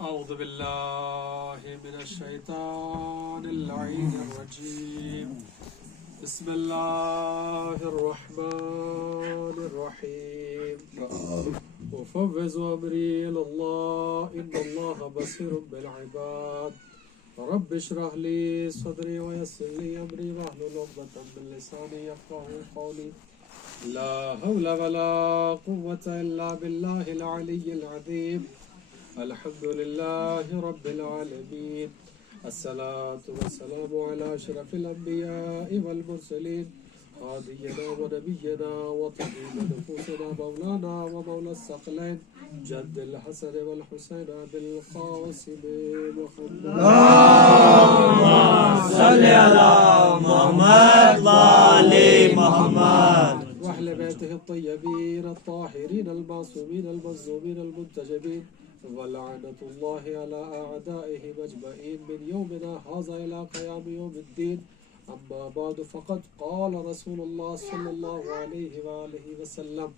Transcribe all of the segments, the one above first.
أعوذ بالله من الشيطان اللعين الرجيم بسم الله الرحمن الرحيم وفوض أمري إلى الله إن الله بصير بالعباد رب اشرح لي صدري ويسر لي أمري واحلل عقدة من لساني يفقهوا قولي لا حول ولا قوة إلا بالله العلي العظيم الحمد لله رب العالمين الصلاة والسلام على أشرف الأنبياء والمرسلين هادينا ونبينا وطبيب نفوسنا مولانا ومولى الثقلين جد الحسن والحسين بالقاسم محمد اللهم صل على محمد وآل محمد وأهل بيته الطيبين الطاهرين المعصومين المظلومين المنتجبين ولعنة الله على أعدائهم أجمعين من يومنا هذا إلى قيام يوم الدين أما بعد فقد قال رسول الله صلى الله عليه وآله وسلم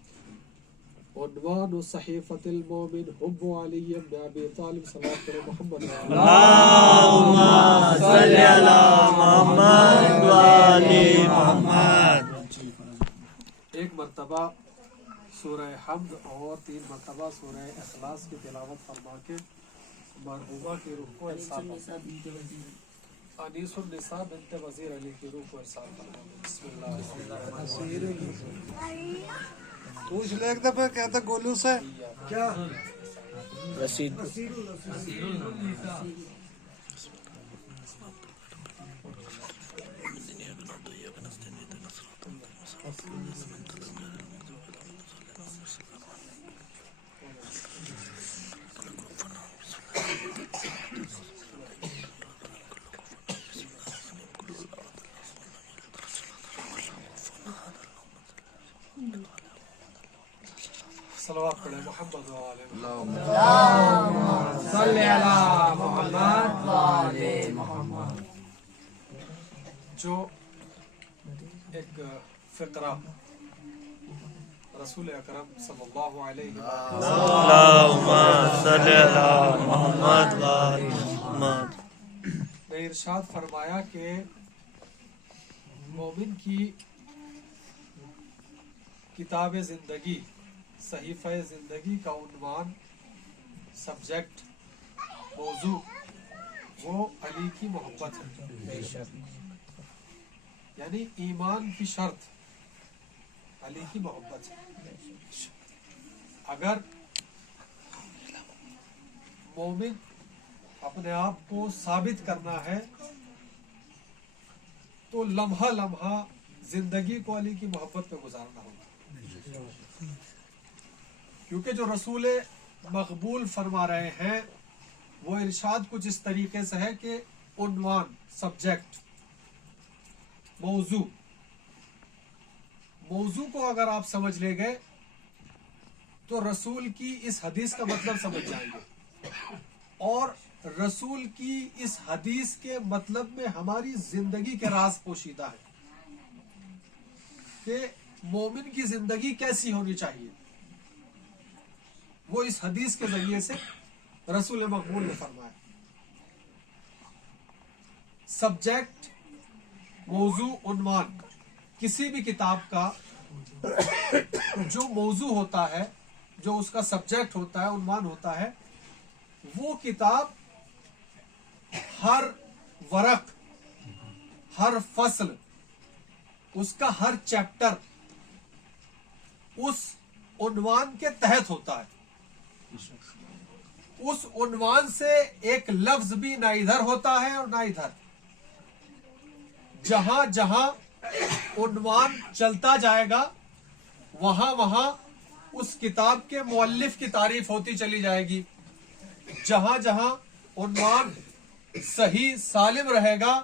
عنوان صحيفة المؤمن حب علي بن أبي طالب صلاة محمد اللهم صل على محمد وآل محمد. ایک مرتبہ سورہ حمد اور 3 مرتبہ سورہ اخلاص کی تلاوت فرما کے مرحومہ کی روح کو ارسال انیس النساء بنت وزیر علی کی روح کو ارسال فرما. بسم اللہ پوچھ لے ایک دفعہ کہتا گولو سے کیا رسید صلوات پڑھیں محمد وآلہ صلی علی محمد وآل محمد. جو ایک فقرہ رسول اکرم صلی اللہ علیہ وآلہ اللهم صل علی محمد وآل محمد. نے ارشاد فرمایا کہ مومن کی کتاب زندگی صحیفہ زندگی کا عنوان سبجیکٹ موضوع وہ علی کی محبت ہے. یعنی ایمان کی شرط علی کی محبت ہے. اگر مومن اپنے آپ کو ثابت کرنا ہے تو لمحہ لمحہ زندگی کو علی کی محبت پہ گزارنا ہوگا. کیونکہ جو رسول مقبول فرما رہے ہیں وہ ارشاد کچھ اس طریقے سے ہے کہ عنوان سبجیکٹ موضوع کو اگر آپ سمجھ لے گئے تو رسول کی اس حدیث کا مطلب سمجھ جائیں گے اور رسول کی اس حدیث کے مطلب میں ہماری زندگی کے راز پوشیدہ ہے کہ مومن کی زندگی کیسی ہونی چاہیے. وہ اس حدیث کے ذریعے سے رسول مقبول نے فرمایا. سبجیکٹ موضوع عنوان کسی بھی کتاب کا جو موضوع ہوتا ہے جو اس کا سبجیکٹ ہوتا ہے عنوان ہوتا ہے وہ کتاب ہر ورق ہر فصل اس کا ہر چیپٹر اس عنوان کے تحت ہوتا ہے. اس عنوان سے ایک لفظ بھی نہ ادھر ہوتا ہے اور نہ ادھر. جہاں جہاں عنوان چلتا جائے گا وہاں وہاں اس کتاب کے مؤلف کی تعریف ہوتی چلی جائے گی. جہاں جہاں عنوان صحیح سالم رہے گا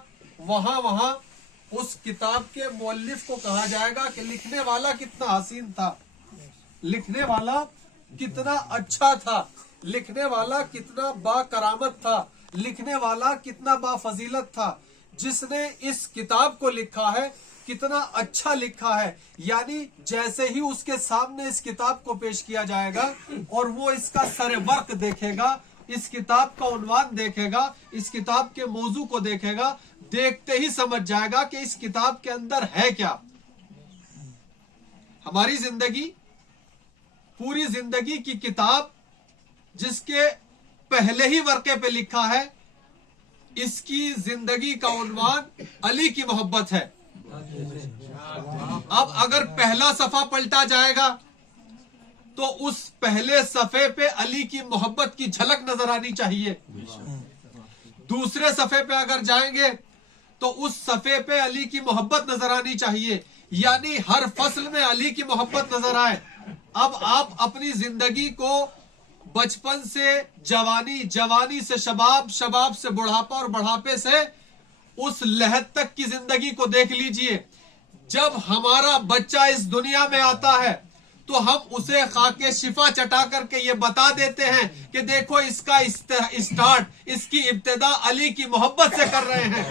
وہاں وہاں اس کتاب کے مؤلف کو کہا جائے گا کہ لکھنے والا کتنا حسین تھا, لکھنے والا کتنا اچھا تھا, لکھنے والا کتنا با کرامت تھا, لکھنے والا کتنا با فضیلت تھا, جس نے اس کتاب کو لکھا ہے کتنا اچھا لکھا ہے. یعنی جیسے ہی اس کے سامنے اس کتاب کو پیش کیا جائے گا اور وہ اس کا سر ورق دیکھے گا اس کتاب کا عنوان دیکھے گا, اس کتاب کے موضوع کو دیکھے گا, دیکھتے ہی سمجھ جائے گا کہ اس کتاب کے اندر ہے کیا. ہماری زندگی, پوری زندگی کی کتاب جس کے پہلے ہی ورقے پہ لکھا ہے, اس کی زندگی کا عنوان علی کی محبت ہے. اب اگر پہلا صفحہ پلٹا جائے گا تو اس پہلے صفحے پہ علی کی محبت کی جھلک نظر آنی چاہیے. دوسرے صفحے پہ اگر جائیں گے تو اس صفحے پہ علی کی محبت نظر آنی چاہیے, یعنی ہر فصل میں علی کی محبت نظر آئے. اب آپ اپنی زندگی کو بچپن سے جوانی, جوانی سے شباب, شباب سے بڑھاپا اور بڑھاپے سے اس لحد تک کی زندگی کو دیکھ لیجئے. جب ہمارا بچہ اس دنیا میں آتا ہے تو ہم اسے خاک شفا چٹا کر کے یہ بتا دیتے ہیں کہ دیکھو اس کا اسٹارٹ, اس کی ابتدا علی کی محبت سے کر رہے ہیں.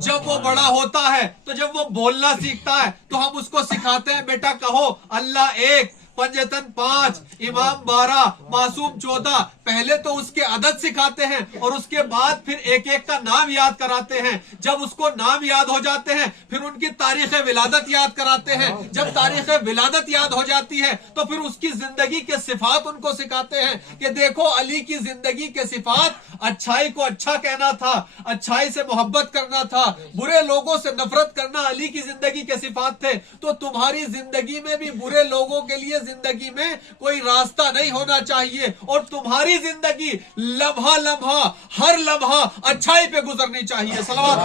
جب وہ بڑا ہوتا ہے تو جب وہ بولنا سیکھتا ہے تو ہم اس کو سکھاتے ہیں بیٹا کہو اللہ ایک, پنجتن 5, امام 12, معصوم 14. پہلے تو اس کے عدد سکھاتے ہیں اور اس کے بعد پھر ایک ایک کا نام یاد کراتے ہیں. جب اس کو نام یاد ہو جاتے ہیں پھر ان کی تاریخ ولادت یاد کراتے ہیں. جب تاریخ ولادت یاد ہو جاتی ہے تو پھر اس کی زندگی کے صفات ان کو سکھاتے ہیں کہ دیکھو علی کی زندگی کے صفات, اچھائی کو اچھا کہنا تھا, اچھائی سے محبت کرنا تھا, برے لوگوں سے نفرت کرنا علی کی زندگی کے صفات تھے. تو تمہاری زندگی میں بھی برے لوگوں کے لیے زندگی میں کوئی راستہ نہیں ہونا چاہیے, اور تمہاری زندگی لمحہ لمحہ, ہر لمحہ اچھائی پہ گزرنی چاہیے. صلوات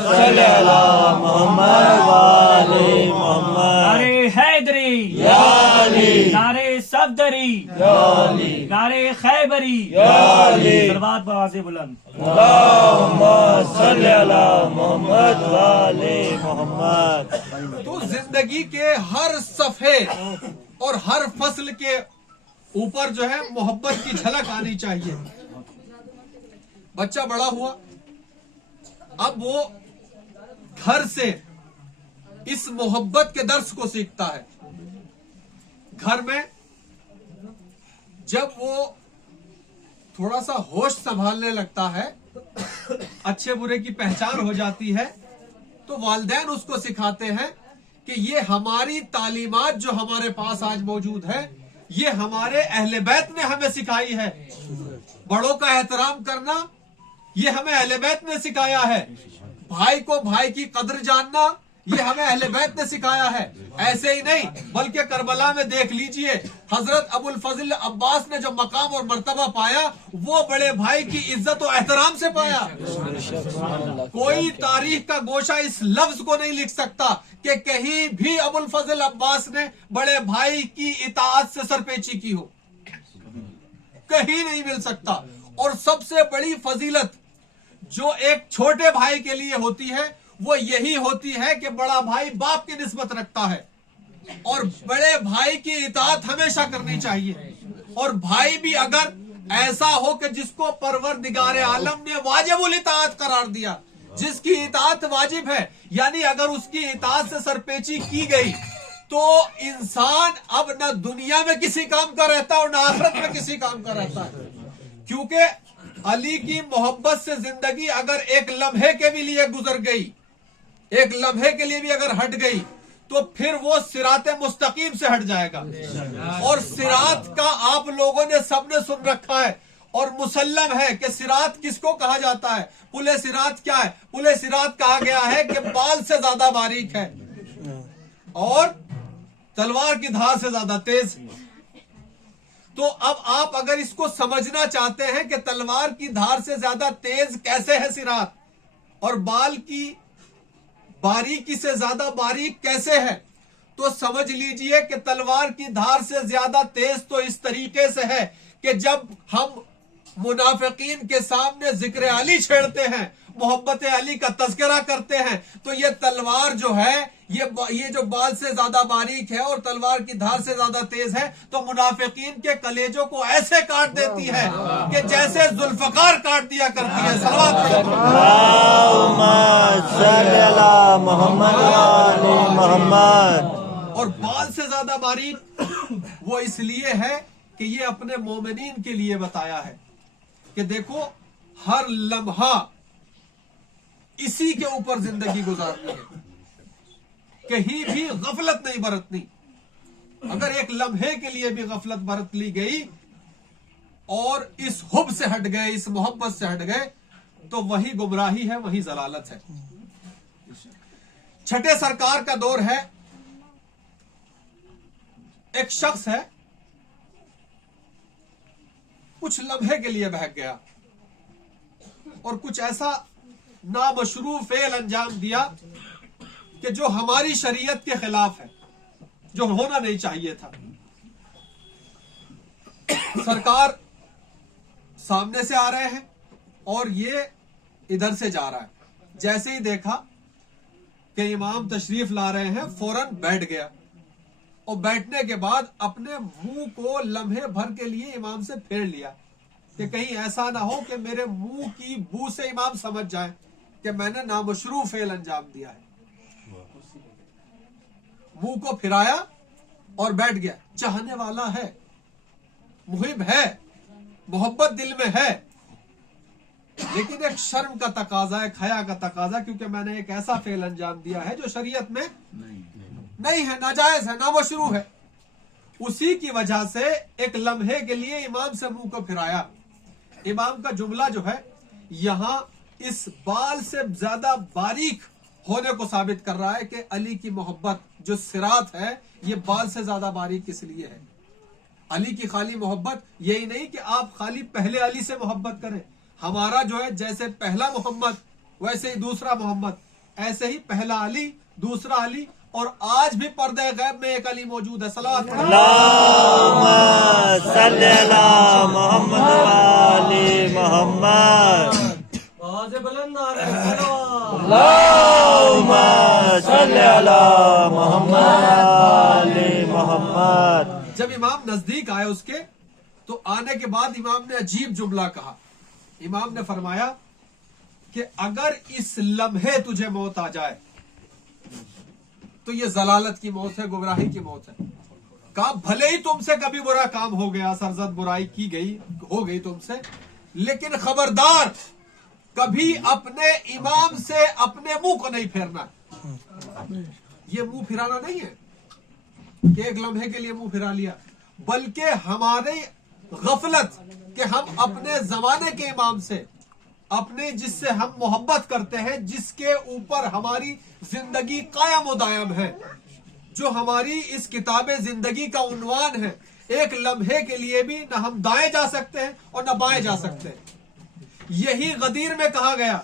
صلی اللہ محمد والے محمد. نعرے حیدری یا علی, نعرے صفدری یا علی, نعرے خیبری یا علی. سلوات بآواز بلند. اللہم صلی اللہ محمد والے محمد. تو زندگی کے ہر صفحے اور ہر فصل کے اوپر جو ہے محبت کی جھلک آنی چاہیے. بچہ بڑا ہوا, اب وہ گھر سے اس محبت کے درس کو سیکھتا ہے. گھر میں جب وہ تھوڑا سا ہوش سنبھالنے لگتا ہے, اچھے برے کی پہچان ہو جاتی ہے, تو والدین اس کو سکھاتے ہیں کہ یہ ہماری تعلیمات جو ہمارے پاس آج موجود ہے یہ ہمارے اہل بیت نے ہمیں سکھائی ہے. بڑوں کا احترام کرنا یہ ہمیں اہل بیت نے سکھایا ہے. بھائی کو بھائی کی قدر جاننا یہ ہمیں اہل بیت نے سکھایا ہے. ایسے ہی نہیں بلکہ کربلا میں دیکھ لیجئے حضرت ابو الفضل عباس نے جو مقام اور مرتبہ پایا وہ بڑے بھائی کی عزت و احترام سے پایا. کوئی تاریخ کا گوشہ اس لفظ کو نہیں لکھ سکتا کہ کہیں بھی ابو الفضل عباس نے بڑے بھائی کی اطاعت سے سرپیچی کی ہو, کہیں نہیں مل سکتا. اور سب سے بڑی فضیلت جو ایک چھوٹے بھائی کے لیے ہوتی ہے وہ یہی ہوتی ہے کہ بڑا بھائی باپ کی نسبت رکھتا ہے, اور بڑے بھائی کی اطاعت ہمیشہ کرنی چاہیے. اور بھائی بھی اگر ایسا ہو کہ جس کو پروردگار عالم نے واجب الاطاعت قرار دیا, جس کی اطاعت واجب ہے, یعنی اگر اس کی اطاعت سے سرپیچی کی گئی تو انسان اب نہ دنیا میں کسی کام کا رہتا اور نہ آخرت میں کسی کام کا رہتا ہے. کیونکہ علی کی محبت سے زندگی اگر ایک لمحے کے بھی لیے گزر گئی, ایک لمحے کے لیے بھی اگر ہٹ گئی تو پھر وہ صراط مستقیم سے ہٹ جائے گا. اور صراط کا آپ لوگوں نے سب نے سن رکھا ہے اور مسلم ہے کہ صراط کس کو کہا جاتا ہے. پل صراط کیا ہے؟ پل صراط کہا گیا ہے کہ بال سے زیادہ باریک ہے اور تلوار کی دھار سے زیادہ تیز. تو اب آپ اگر اس کو سمجھنا چاہتے ہیں کہ تلوار کی دھار سے زیادہ تیز کیسے ہے صراط اور بال کی باریکی سے زیادہ باریک کیسے ہے, تو سمجھ لیجئے کہ تلوار کی دھار سے زیادہ تیز تو اس طریقے سے ہے کہ جب ہم منافقین کے سامنے ذکر علی چھیڑتے ہیں, محبت علی کا تذکرہ کرتے ہیں, تو یہ تلوار جو ہے یہ جو بال سے زیادہ باریک ہے اور تلوار کی دھار سے زیادہ تیز ہے تو منافقین کے کلیجوں کو ایسے کاٹ دیتی ہے کہ جیسے ذوالفقار کاٹ دیا کرتی ہے. اللہم صلی اللہ محمد والے محمد. اور بال سے زیادہ باریک وہ اس لیے ہے کہ یہ अपने मोमिनीन के लिए बताया है कि देखो हर लम्हा इसी के ऊपर जिंदगी गुजारनी है, कहीं भी गफलत नहीं बरतनी। अगर एक लम्हे के लिए भी गफलत बरत ली गई और इस हुब से हट गए, इस मोहब्बत से हट गए, तो वही गुमराही है, वही जलालत है। छठे सरकार का दौर है। एक शख्स है, कुछ लम्हे के लिए बहक गया और कुछ ऐसा नामशरू फेल अंजाम दिया कि जो हमारी शरीयत के खिलाफ है, जो होना नहीं चाहिए था। सरकार सामने से आ रहे हैं और ये इधर से जा रहा है। जैसे ही देखा कि इमाम तशरीफ ला रहे हैं, फौरन बैठ गया और बैठने के बाद अपने मुंह को लम्हे भर के लिए इमाम से फेर लिया कि कहीं ऐसा ना हो कि मेरे मुंह की बू से इमाम समझ जाए कि मैंने नामशरू फेल अंजाम दिया है। मुंह को फिराया और बैठ गया। चाहने वाला है, मुहिब है, मोहब्बत दिल में है, लेकिन एक शर्म का तकाजा, एक हया का तकाजा, क्योंकि मैंने एक ऐसा फेल अंजाम दिया है जो शरीयत में नहीं है, नाजायज है, नामशरू है। उसी की वजह से एक लम्हे के लिए इमाम से मुंह को फिराया। इमाम का जुमला जो है यहां इस बाल से ज्यादा बारीक होने को साबित कर रहा है कि अली की मोहब्बत जो सिरात है, ये बाल से ज्यादा बारीक इसलिए है। अली की खाली मोहब्बत यही नहीं कि आप खाली पहले अली से मोहब्बत करें। हमारा जो है जैसे पहला मोहम्मद वैसे ही दूसरा मोहम्मद, ऐसे ही पहला अली, दूसरा अली, और आज भी पर्दे गैब में एक अली मौजूद है। सलावत अल्लाहुम्मा सल्ली अला मोहम्मद वाले मोहम्मद। अल्लाहुम्मा सल्ली अला मोहम्मद वाले मोहम्मद। जब इमाम नजदीक आए उसके, तो आने के बाद इमाम ने अजीब जुमला कहा। इमाम ने फरमाया कि अगर इस लम्हे तुझे मौत आ जाए तो ये जलालत की मौत है, गुमराही की मौत है। कहा भले ही तुमसे कभी बुरा काम हो गया, सरजद बुराई की गई हो गई तुमसे, लेकिन खबरदार कभी अपने इमाम से अपने मुंह को नहीं फेरना। ये मुंह फिराना नहीं है कि एक लम्हे के लिए मुंह फिरा लिया, बल्कि हमारे गफलत कि हम अपने जमाने के इमाम से, अपने जिससे हम मोहब्बत करते हैं, जिसके ऊपर हमारी जिंदगी कायम और दायम है, जो हमारी इस किताबे जिंदगी का उन्वान है, एक लम्हे के लिए भी न हम दाएं जा सकते हैं और न बाएं जा सकते हैं। यही गदीर में कहा गया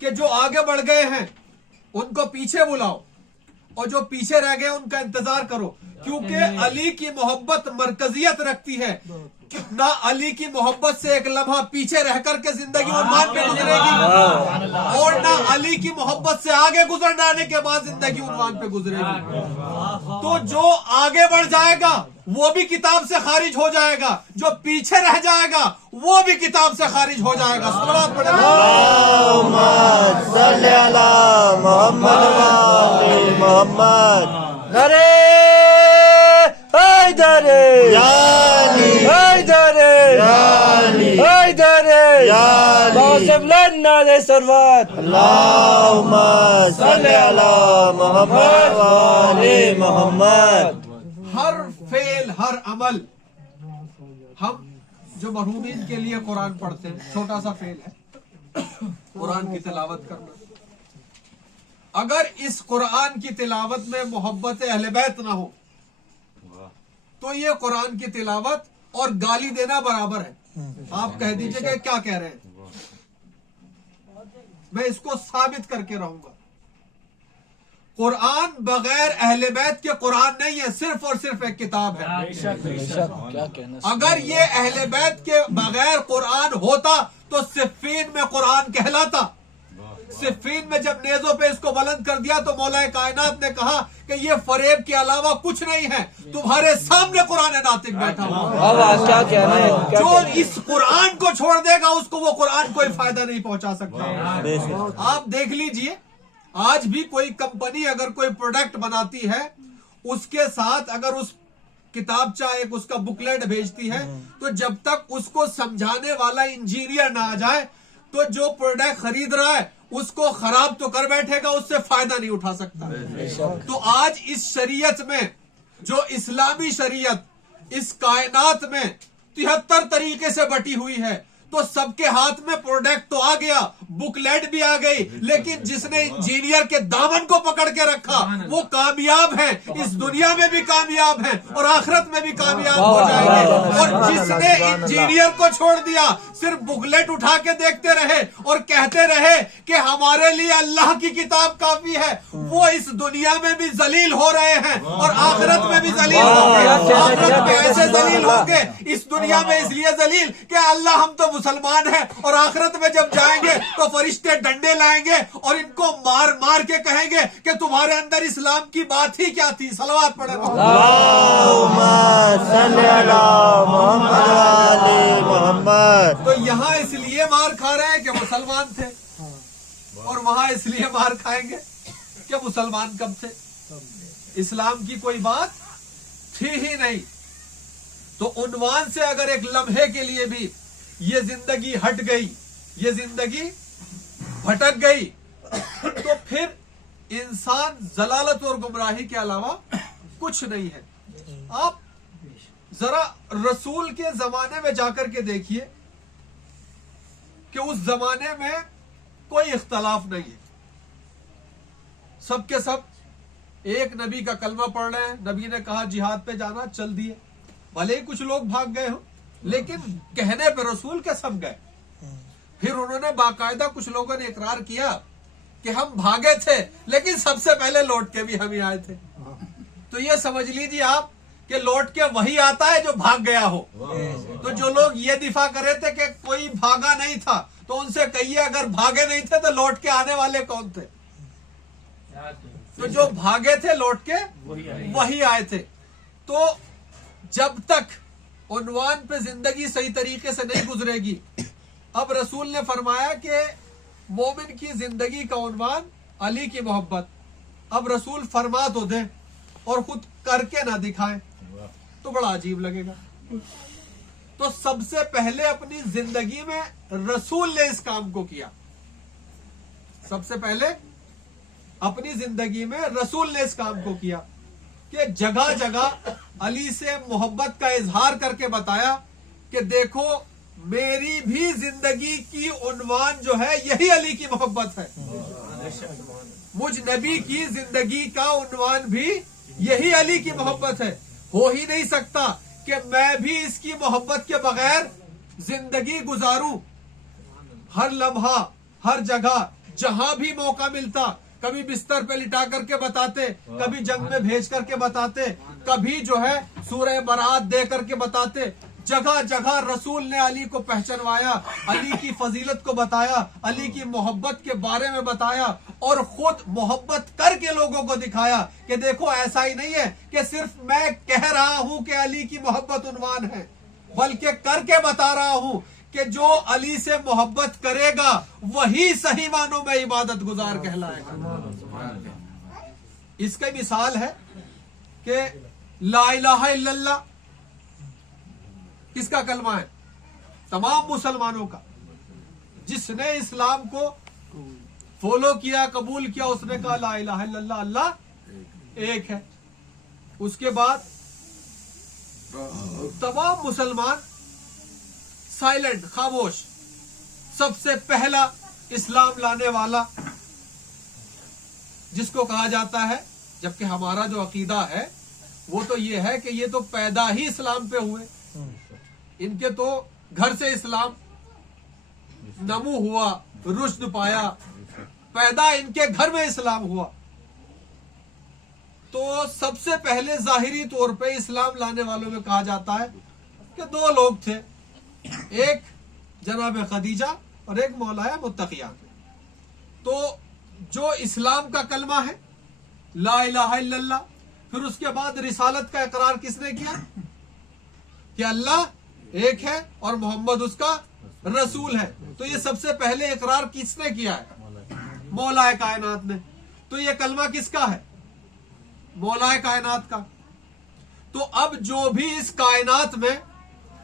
कि जो आगे बढ़ गए हैं उनको पीछे बुलाओ और जो पीछे रह गए उनका इंतजार करो, क्योंकि अली की मोहब्बत मरकजियत रखती है। ना अली की मोहब्बत से एक लम्हा पीछे रह करके जिंदगी उन्वान पे गुजरेगी और ना अली की मोहब्बत से आगे गुजर जाने के बाद जिंदगी उन्वान पे गुजरेगी। तो जो आगे बढ़ जाएगा वो भी किताब से खारिज हो जाएगा, जो पीछे रह जाएगा वो भी किताब से खारिज हो जाएगा। सलावत पढ़ें। अल्लाहुम्मा सल्ली अला मोहम्मद वाले मोहम्मद। नरे हैदरे याली, हैदरे याली, हैदरे याली, बासिफ लन्ना दे सरवत। अल्लाहुम्मा सल्ली अला मोहम्मद वाले मोहम्मद। हर फेल, हर अमल, हम जो मरहूमीन के लिए कुरान पढ़ते हैं, छोटा सा फेल है कुरान की तिलावत करना। अगर इस कुरान की तिलावत में मोहब्बत अहले बैत ना हो तो ये कुरान की तिलावत और गाली देना बराबर है। आप कह दीजिए कि क्या कह रहे हैं, मैं इसको साबित करके रहूंगा। कुरान बगैर अहले बैत के कुरान नहीं है, सिर्फ और सिर्फ एक किताब है। अगर ये अहले बैत के बगैर कुरान होता तो सिफ़ीन में कुरान कहलाता। सिफ़ीन में जब नेज़ों पे इसको बुलंद कर दिया तो मौलाए कायनात ने कहा कि ये फरेब के अलावा कुछ नहीं है, तुम्हारे सामने कुरान नातिक बैठा हुआ। क्या कहना है? जो इस कुरान को छोड़ देगा उसको वो कुरान कोई फायदा नहीं पहुंचा सकता। आप देख लीजिए, आज भी कोई कंपनी अगर कोई प्रोडक्ट बनाती है, उसके साथ अगर उस किताबचा एक उसका बुकलेट भेजती है, तो जब तक उसको समझाने वाला इंजीनियर ना आ जाए तो जो प्रोडक्ट खरीद रहा है उसको खराब तो कर बैठेगा, उससे फायदा नहीं उठा सकता। तो आज इस शरीयत में, जो इस्लामी शरीयत इस कायनात में 73 तरीके से बटी हुई है, तो सबके हाथ में प्रोडक्ट तो आ गया, बुकलेट भी आ गई, लेकिन जिसने इंजीनियर के दामन को पकड़ के रखा वो कामयाब है, इस दुनिया में भी कामयाब है और आखिरत में भी कामयाब हो जाएंगे। और जिसने इंजीनियर को छोड़ दिया, सिर्फ बुकलेट उठा के देखते रहे और कहते रहे कि हमारे लिए अल्लाह की किताब काफी है, वो इस दुनिया में भी जलील हो रहे हैं और आखिरत में भी जलील होंगे। आखिरत में ऐसे जलील होंगे, इस दुनिया में इसलिए जलील कि अल्लाह हम तो मुसलमान है, और आखिरत में जब जाएंगे तो फरिश्ते डंडे लाएंगे और इनको मार मार के कहेंगे कि तुम्हारे अंदर इस्लाम की बात ही क्या थी। सलवात पढ़े मोहम्मद। तो यहाँ इसलिए मार खा रहे हैं कि मुसलमान थे, और वहां इसलिए मार खाएंगे कि मुसलमान कब थे। इस्लाम की कोई बात थी ही नहीं। तो उन्वान से अगर एक लम्हे के लिए भी ये जिंदगी हट गई, ये जिंदगी भटक गई, तो फिर इंसान जलालत और गुमराही के अलावा कुछ नहीं है। आप जरा रसूल के जमाने में जाकर के देखिए कि उस जमाने में कोई इख्तलाफ नहीं है, सबके सब एक नबी का कलमा पढ़ रहे हैं। नबी ने कहा जिहाद पे जाना, चल दिए, भले ही कुछ लोग भाग गए हो, लेकिन कहने पे रसूल के सब गए। फिर उन्होंने बाकायदा कुछ लोगों ने इकरार किया कि हम भागे थे, लेकिन सबसे पहले लौट के भी हम ही आए थे। तो ये समझ लीजिए आप कि लौट के वही आता है जो भाग गया हो। तो जो लोग ये दिफा कर रहे थे कि कोई भागा नहीं था, तो उनसे कहिए अगर भागे नहीं थे तो लौट के आने वाले कौन थे? तो जो भागे थे लौट के वही आए थे। तो जब तक उन्वान पे जिंदगी सही तरीके से नहीं गुजरेगी, अब रसूल ने फरमाया कि मोमिन की जिंदगी का उन्वान अली की मोहब्बत। अब रसूल फरमा तो दें और खुद करके ना दिखाएं तो बड़ा अजीब लगेगा। तो सबसे पहले अपनी जिंदगी में रसूल ने इस काम को किया। सबसे पहले अपनी जिंदगी में रसूल ने इस काम को किया कि जगह जगह अली से मोहब्बत का इजहार करके बताया कि देखो मेरी भी जिंदगी की उन्वान जो है यही अली की मोहब्बत है। मुझ नबी की जिंदगी का उन्वान भी यही अली की मोहब्बत है। हो ही नहीं सकता कि मैं भी इसकी मोहब्बत के बगैर जिंदगी गुजारूं। हर लम्हा, हर जगह, जहां भी मौका मिलता, कभी बिस्तर पे लिटा करके बताते, कभी जंग में भेज करके बताते, कभी जो है सूरह बरात दे करके बताते। जगह जगह रसूल ने अली को पहचानवाया, अली की फजीलत को बताया, अली की मोहब्बत के बारे में बताया, और खुद मोहब्बत करके लोगों को दिखाया कि देखो ऐसा ही नहीं है कि सिर्फ मैं कह रहा हूं कि अली की मोहब्बत उन्वान है, बल्कि करके बता रहा हूं कि जो अली से मोहब्बत करेगा वही सही मानों में इबादत गुजार कहलाएगा। इसकी मिसाल है कि ला इलाहा इल्लल्लाह किसका कलमा है? तमाम मुसलमानों का। जिसने इस्लाम को फॉलो किया, कबूल किया, उसने कहा ला इलाहा इल्लल्लाह, अल्लाह एक है। उसके बाद तमाम मुसलमान साइलेंट, खामोश। सबसे पहला इस्लाम लाने वाला जिसको कहा जाता है, जबकि हमारा जो अकीदा है वो तो ये है कि ये तो पैदा ही इस्लाम पे हुए, इनके तो घर से इस्लाम नमू हुआ, रुश्द पाया, पैदा इनके घर में इस्लाम हुआ। तो सबसे पहले जाहिरी तौर पे इस्लाम लाने वालों में कहा जाता है कि दो लोग थे, एक जनाब खदीजा और एक मौलाया मुत्तकिया। तो जो इस्लाम का कलमा है ला इलाहा इल्लल्लाह, फिर उसके बाद रिसालत का इकरार किसने किया कि अल्लाह एक है और मोहम्मद उसका रसूल है। तो ये सबसे पहले इकरार किसने किया है? मौलाए कायनात ने। तो ये कलमा किसका है? मौलाए कायनात का। تو अब जो भी इस कायनात में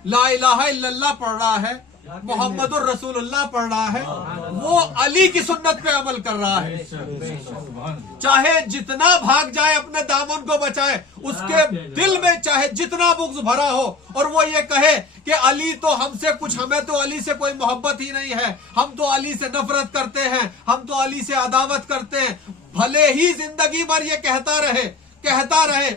ला इलाहा इल्लल्लाह पढ़ रहा है, मोहम्मदुर रसूलुल्लाह पढ़ रहा है, वो अली की सुन्नत पे अमल कर रहा है। चाहे जितना भाग जाए अपने दामन को बचाए, उसके दिल में चाहे जितना बुग़्ज़ भरा हो और वो ये कहे कि अली तो हमसे कुछ, हमें तो अली से कोई मोहब्बत ही नहीं है, हम तो अली से नफरत करते हैं, हम तो अली से अदावत करते हैं, भले ही जिंदगी भर ये कहता रहे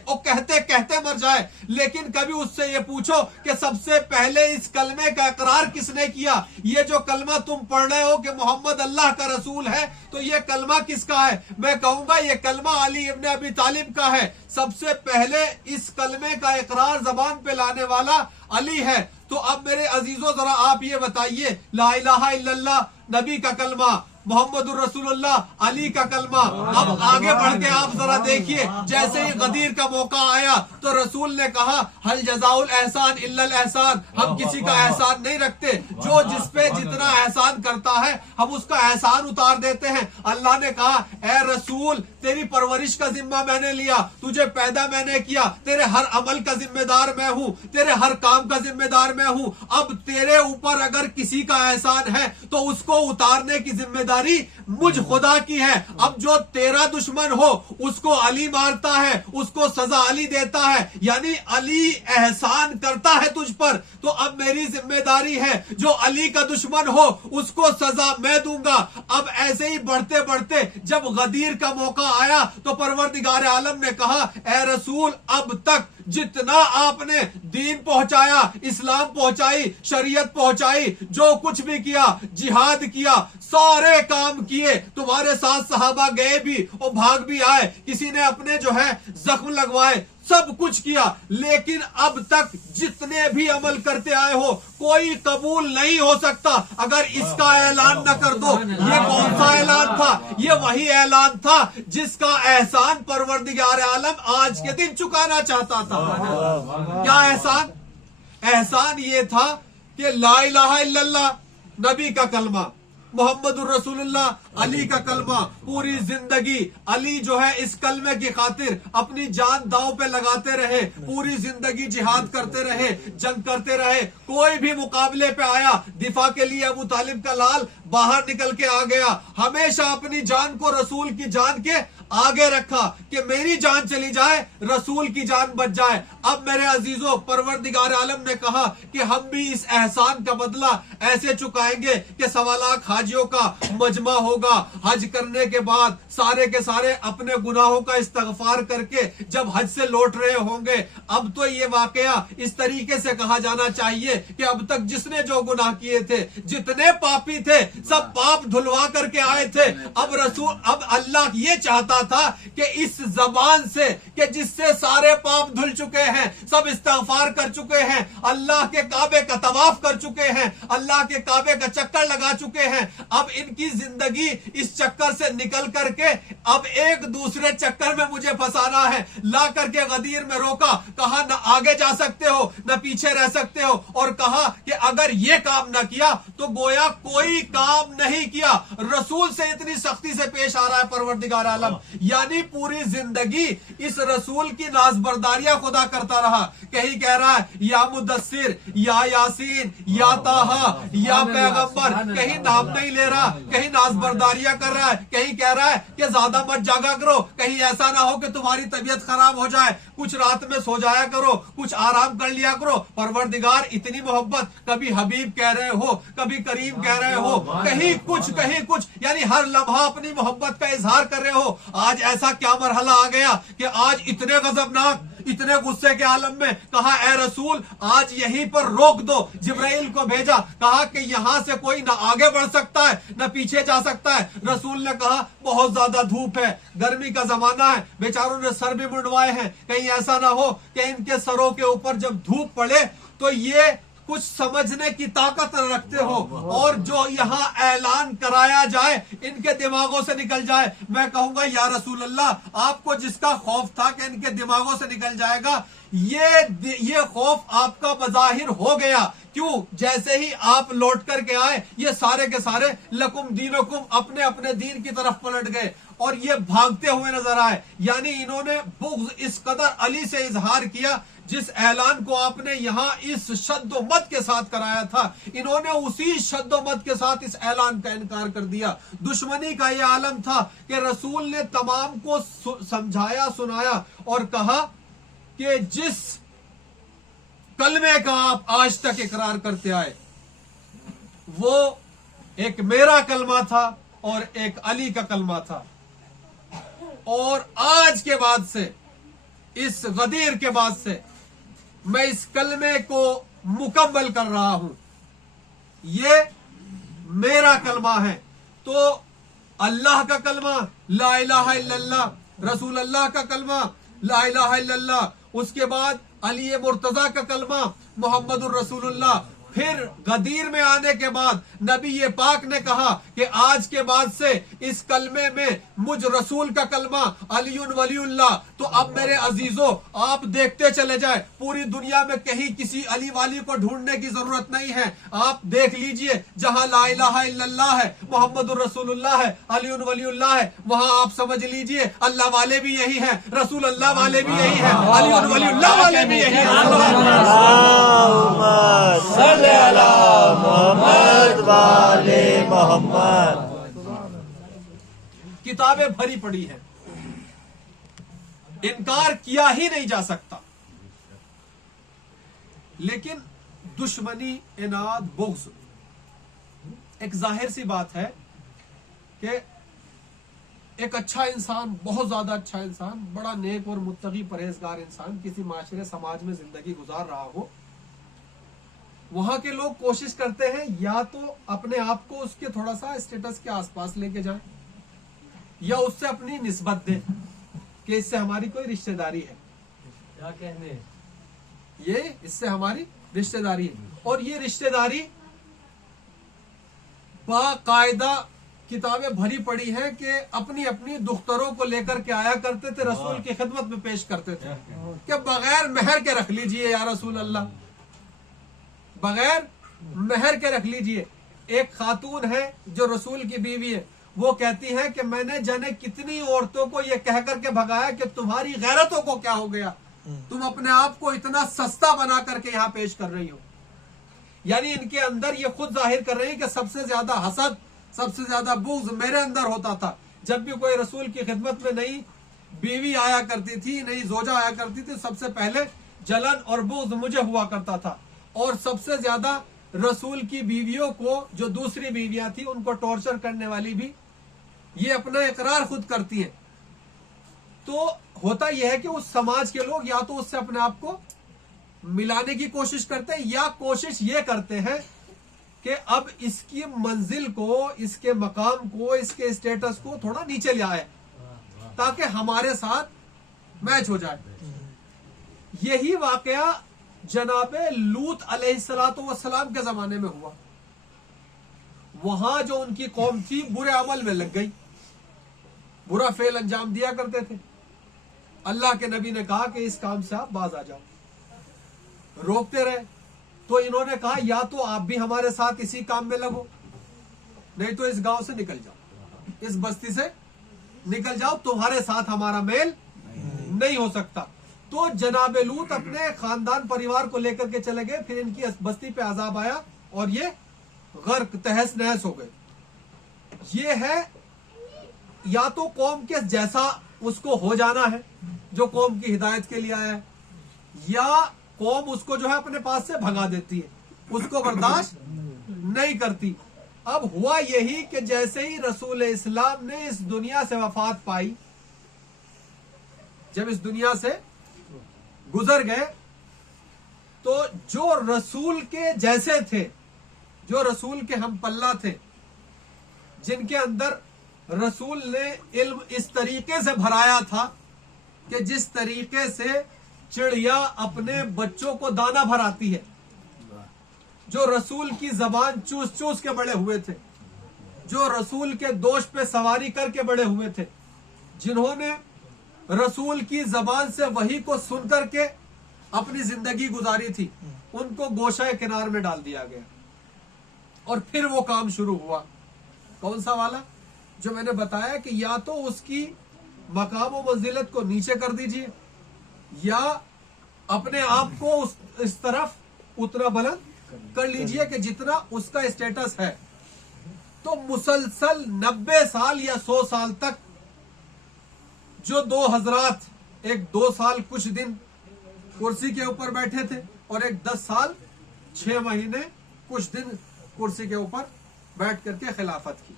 और कहते कहते मर जाए, लेकिन कभी उससे ये पूछो कि सबसे पहले इस कलमे का इकरार किसने किया? ये जो कलमा तुम पढ़ रहे हो कि मोहम्मद अल्लाह का रसूल है, तो ये कलमा किसका है? मैं कहूंगा ये कलमा अली इब्न अबी तालिब का है। सबसे पहले इस कलमे का इकरार जबान पे लाने वाला अली है। तो अब मेरे अजीजों जरा आप ये बताइए, ला इलाहा इल्लल्लाह नबी का कलमा, मोहम्मदुर रसूलुल्लाह अली का कलमा। अब आगे बढ़ के आप जरा देखिए, जैसे ही गदीर का मौका आया तो रसूल ने कहा हल जज़ाउल एहसान इल्लल एहसान, हम किसी का एहसान नहीं रखते, जो जिस पे जितना एहसान करता है हम उसका एहसान उतार देते हैं। अल्लाह ने कहा ए रसूल, तेरी परवरिश का जिम्मा मैंने लिया, तुझे पैदा मैंने किया, तेरे हर अमल का जिम्मेदार मैं हूँ, तेरे हर काम का जिम्मेदार मैं हूँ। अब तेरे ऊपर अगर किसी का एहसान है तो उसको उतारने की जिम्मेदारी मुझ खुदा की है। अब जो तेरा दुश्मन हो उसको अली मारता है, उसको सजा अली देता है, यानी अली एहसान करता है तुझ पर, तो अब मेरी जिम्मेदारी है जो अली का दुश्मन हो उसको सजा मैं दूंगा। अब ऐसे ही बढ़ते बढ़ते जब गदीर का मौका आया तो परवरदिगार आलम ने कहा ए रसूल, अब तक जितना आपने दीन पहुंचाया, इस्लाम पहुंचाई, शरीयत पहुंचाई, जो कुछ भी किया, जिहाद किया, सारे काम किए, तुम्हारे साथ सहाबा गए भी और भाग भी आए, किसी ने अपने जो है जख्म लगवाए, सब कुछ किया, लेकिन अब तक जितने भी अमल करते आए हो कोई कबूल नहीं हो सकता अगर इसका ऐलान न कर दो। ये कौन सा ऐलान था? ये वही ऐलान था जिसका एहसान परवरदिगार आलम आज के दिन चुकाना चाहता था। क्या एहसान? एहसान ये था कि ला इलाहा इल्लल्लाह नबी का कलमा, मोहम्मदुर रसूलुल्लाह अली का कलमा, पूरी जिंदगी अली जो है इस कलमे की खातिर अपनी जान दांव पे लगाते रहे, पूरी जिंदगी जिहाद करते रहे, जंग करते रहे, कोई भी मुकाबले पे आया दिफा के लिए अबू तालिब का लाल बाहर निकल के आ गया, हमेशा अपनी जान को रसूल की जान के आगे रखा कि मेरी जान चली जाए रसूल की जान बच जाए। अब मेरे अजीजों, परवरदिगार आलम ने कहा कि हम भी इस एहसान का बदला ऐसे चुकाएंगे कि 1.25 लाख हाजियों का मजमा होगा। हज करने के बाद सारे के सारे अपने गुनाहों का इस्तगफार करके जब हज से लौट रहे होंगे, अब तो ये वाकया इस तरीके से कहा जाना चाहिए कि अब तक जिसने जो गुनाह किए थे, जितने पापी थे, सब पाप धुलवा करके आए थे। अब अल्लाह ये चाहता था कि इस जबान से कि जिससे सारे पाप धुल चुके हैं, सब इस्तगफार कर चुके हैं, अल्लाह के काबे का तवाफ कर चुके हैं, अल्लाह के काबे का चक्कर लगा चुके हैं, अब इनकी जिंदगी इस चक्कर से निकल करके अब एक दूसरे चक्कर में मुझे फंसाना है। ला करके गदीर में रोका, कहा न आगे जा सकते हो न पीछे रह सकते हो, और कहा कि अगर ये काम न किया तो गोया कोई काम नहीं किया। रसूल से इतनी सख्ती से पेश आ रहा है परवरदिगार आलम, यानी पूरी जिंदगी इस रसूल की नाजबरदारियां खुदा करता रहा। कहीं कह रहा है या मुदस्सिर, या यासीन, या ताहा, या पैगंबर, कहीं नाम नहीं ले रहा, कहीं नाजबरदारियां कर रहा है, कहीं कह रहा है कि ज्यादा मत जागा करो, कहीं ऐसा ना हो कि तुम्हारी तबीयत खराब हो जाए, कुछ रात में सो जाया करो, कुछ आराम कर लिया करो। परवरदिगार इतनी मोहब्बत, कभी हबीब कह रहे हो, कभी करीम कह रहे हो, कहीं कुछ, यानी हर लम्हा अपनी मोहब्बत का इजहार कर रहे हो। आज ऐसा क्या मरहला आ गया कि आज इतने गजबनाक, इतने गुस्से के आलम में कहा ए रसूल आज यहीं पर रोक दो। जिब्राइल को भेजा, कहा कि यहां से कोई ना आगे बढ़ सकता है न पीछे जा सकता है। रसूल ने कहा बहुत ज्यादा धूप है, गर्मी का जमाना है, बेचारों ने सर भी मुंडवाए हैं, कहीं ऐसा ना हो कि इनके सरों के ऊपर जब धूप पड़े तो ये कुछ समझने की ताकत रखते हो और जो यहाँ ऐलान कराया जाए इनके दिमागों से निकल जाए। मैं कहूंगा या रसूल अल्लाह, आपको जिसका खौफ था कि इनके दिमागों से निकल जाएगा, یہ خوف آپ کا بظاہر ہو گیا. کیوں؟ جیسے ہی آپ لوٹ کر کے آئے یہ سارے کے سارے لکم دینکم اپنے اپنے دین کی طرف پلٹ گئے اور یہ بھاگتے ہوئے نظر آئے. یعنی انہوں نے بغض اس قدر علی سے اظہار کیا جس اعلان کو آپ نے یہاں اس شد و مت کے ساتھ کرایا تھا، انہوں نے اسی شد و مت کے ساتھ اس اعلان کا انکار کر دیا. دشمنی کا یہ عالم تھا کہ رسول نے تمام کو سمجھایا، سنایا اور کہا کہ جس کلمے کا آپ آج تک اقرار کرتے آئے وہ ایک میرا کلمہ تھا اور ایک علی کا کلمہ تھا، اور آج کے بعد سے، اس غدیر کے بعد سے میں اس کلمے کو مکمل کر رہا ہوں. یہ میرا کلمہ ہے. تو اللہ کا کلمہ لا الہ الا اللہ، رسول اللہ کا کلمہ لا الہ الا اللہ، اس کے بعد علی مرتضیٰ کا کلمہ محمد الرسول اللہ. پھر غدیر میں آنے کے بعد نبی پاک نے کہا کہ آج کے بعد سے اس کلمے میں مجھ رسول کا کلمہ علی ولی اللہ. تو اب میرے عزیزوں آپ دیکھتے چلے جائیں، پوری دنیا میں کہیں کسی علی والی کو ڈھونڈنے کی ضرورت نہیں ہے. آپ دیکھ لیجئے جہاں لا الہ الا اللہ ہے، محمد الرسول اللہ ہے، علی ولی اللہ ہے، وہاں آپ سمجھ لیجئے اللہ والے بھی یہی ہیں، رسول اللہ والے بھی یہی ہیں، علی ولی اللہ والے بھی یہی ہیں. صلی اللہ محمد والے محمد. کتابیں بھری پڑی ہیں، انکار کیا ہی نہیں جا سکتا. لیکن دشمنی، اناد، بغض ایک ظاہر سی بات ہے کہ ایک اچھا انسان، بہت زیادہ اچھا انسان، بڑا نیک اور متقی پرہیزگار انسان کسی معاشرے سماج میں زندگی گزار رہا ہو، وہاں کے لوگ کوشش کرتے ہیں یا تو اپنے آپ کو اس کے تھوڑا سا اسٹیٹس کے آس پاس لے کے جائیں یا اس سے اپنی نسبت دیں کہ اس سے ہماری کوئی رشتہ داری ہے، کیا کہنے، یہ اس سے ہماری رشتہ داری ہے. اور یہ رشتہ داری باقاعدہ کتابیں بھری پڑی ہیں کہ اپنی اپنی دختروں کو لے کر کے آیا کرتے تھے، رسول کی خدمت میں پیش کرتے تھے کہ بغیر مہر کے رکھ لیجئے یا رسول اللہ، بغیر مہر کے رکھ لیجئے. ایک خاتون ہے جو رسول کی بیوی ہے، وہ کہتی ہے کہ میں نے جانے کتنی عورتوں کو یہ کہہ کر کے بھگایا کہ تمہاری غیرتوں کو کیا ہو گیا، تم اپنے آپ کو اتنا سستا بنا کر کے یہاں پیش کر رہی ہو. یعنی ان کے اندر یہ خود ظاہر کر رہی ہے کہ سب سے زیادہ حسد، سب سے زیادہ بغض میرے اندر ہوتا تھا. جب بھی کوئی رسول کی خدمت میں نئی بیوی آیا کرتی تھی، نئی زوجہ آیا کرتی تھی، سب سے پہلے جلن اور بغض مجھے ہوا کرتا تھا. اور سب سے زیادہ رسول کی بیویوں کو، جو دوسری بیویاں تھیں، ان کو ٹارچر کرنے والی بھی یہ اپنا اقرار خود کرتی ہیں. تو ہوتا یہ ہے کہ اس سماج کے لوگ یا تو اس سے اپنے آپ کو ملانے کی کوشش کرتے ہیں یا کوشش یہ کرتے ہیں کہ اب اس کی منزل کو، اس کے مقام کو، اس کے اسٹیٹس کو تھوڑا نیچے لے آئے تاکہ ہمارے ساتھ میچ ہو جائے. یہی واقعہ جناب لوط علیہ السلام کے زمانے میں ہوا. وہاں جو ان کی قوم تھی برے عمل میں لگ گئی، برا فعل انجام دیا کرتے تھے. اللہ کے نبی نے کہا کہ اس کام سے آپ باز آ جاؤ. روکتے رہے تو انہوں نے کہا یا تو آپ بھی ہمارے ساتھ اسی کام میں لگو، نہیں تو اس گاؤں سے نکل جاؤ، اس بستی سے نکل جاؤ، تمہارے ساتھ ہمارا میل نہیں ہو سکتا. تو جناب لوط اپنے خاندان پریوار کو لے کر کے چلے گئے. پھر ان کی بستی پہ عذاب آیا اور یہ غرق، تہس نہس ہو گئے. یہ ہے یا تو قوم کے جیسا اس کو ہو جانا ہے جو قوم کی ہدایت کے لیے آیا ہے، یا قوم اس کو جو ہے اپنے پاس سے بھگا دیتی ہے، اس کو برداشت نہیں کرتی. اب ہوا یہی کہ جیسے ہی رسول اسلام نے اس دنیا سے وفات پائی، جب اس دنیا سے گزر گئے، تو جو رسول کے جیسے تھے، جو رسول کے ہم پلہ تھے، جن کے اندر رسول نے علم اس طریقے سے بھرایا تھا کہ جس طریقے سے چڑیا اپنے بچوں کو دانہ بھراتی ہے، جو رسول کی زبان چوس چوس کے بڑے ہوئے تھے، جو رسول کے دوش پہ سواری کر کے بڑے ہوئے تھے، جنہوں نے رسول کی زبان سے وحی کو سن کر کے अपनी जिंदगी गुजारी थी, उनको गोशाए किनार में डाल दिया गया। और फिर वो काम शुरू हुआ, कौन सा वाला? जो मैंने बताया कि या तो उसकी मकाम और मंजिलत को नीचे कर दीजिए, या अपने आप को इस तरफ उतना बुलंद कर लीजिए कि जितना उसका स्टेटस है। तो मुसलसल 90 साल या 100 साल तक जो दो हजरात, एक 2 साल कुछ दिन कुर्सी के ऊपर बैठे थे और एक 10 साल 6 महीने कुछ दिन कुर्सी के ऊपर बैठ करके खिलाफत की,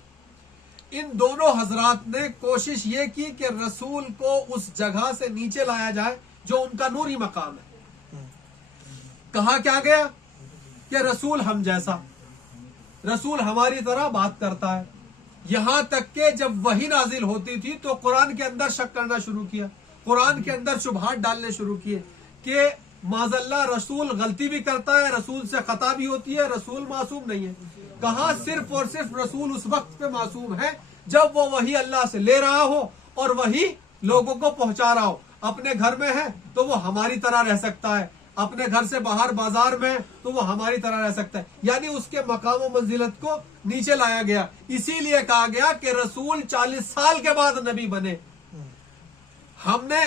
इन दोनों हजरात ने कोशिश ये की कि रसूल को उस जगह से नीचे लाया जाए जो उनका नूरी मकाम है। कहा क्या गया कि रसूल हम जैसा, रसूल हमारी तरह बात करता है। यहां तक के जब वही नाजिल होती थी तो कुरान के अंदर शक करना शुरू किया, कुरान के अंदर शुबहात डालने शुरू किए कि माज़ल्ला रसूल गलती भी करता है, रसूल से खता भी होती है, रसूल मासूम नहीं है। कहा सिर्फ और सिर्फ रसूल उस वक्त पे मासूम है जब वो वही अल्लाह से ले रहा हो और वही लोगों को पहुंचा रहा हो। अपने घर में है तो वो हमारी तरह रह सकता है, अपने घर से बाहर बाजार में तो वो हमारी तरह रह सकता है। यानी उसके मकाम और मंजिलत को नीचे लाया गया। इसीलिए कहा गया कि रसूल 40 साल के बाद नबी बने। हमने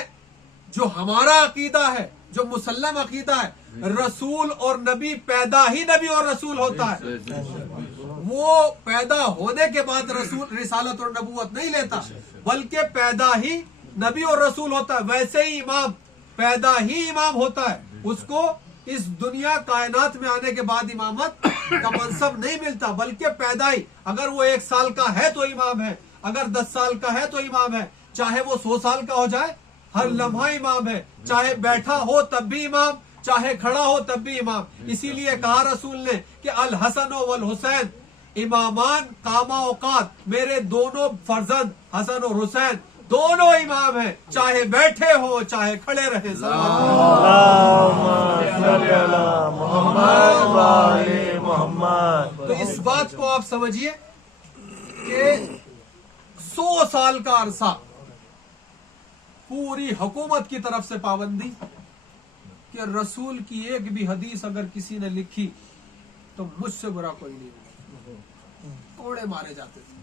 जो हमारा अकीदा है, जो मुसल्लम अकीदा है, रसूल और नबी पैदा ही नबी और रसूल होता है। वो पैदा होने के बाद रसूल रिसालत और नबूवत नहीं लेता, बल्कि पैदा ही नबी और रसूल होता है। वैसे ही इमाम पैदा ही इमाम होता है, उसको इस दुनिया कायनात में आने के बाद इमामत का मनसब नहीं मिलता, बल्कि पैदा ही, अगर वो 1 साल का है तो इमाम है, अगर 10 साल का है तो इमाम है, चाहे वो 100 साल का हो जाए हर लम्हा इमाम है, चाहे बैठा हो तब भी इमाम, चाहे खड़ा हो तब भी इमाम। इसीलिए कहा रसूल ने कि अल हसन वल हुसैन इमामान कामा औकात, मेरे दोनों फर्जंद हसन और हुसैन दोनों इमाम हैं, चाहे बैठे हो चाहे खड़े रहे। तो इस बात को आप समझिए कि 100 साल का अरसा पूरी हुकूमत की तरफ से पाबंदी कि रसूल की एक भी हदीस अगर किसी ने लिखी तो मुझसे बुरा कोई नहीं होगा, कोड़े मारे जाते थे।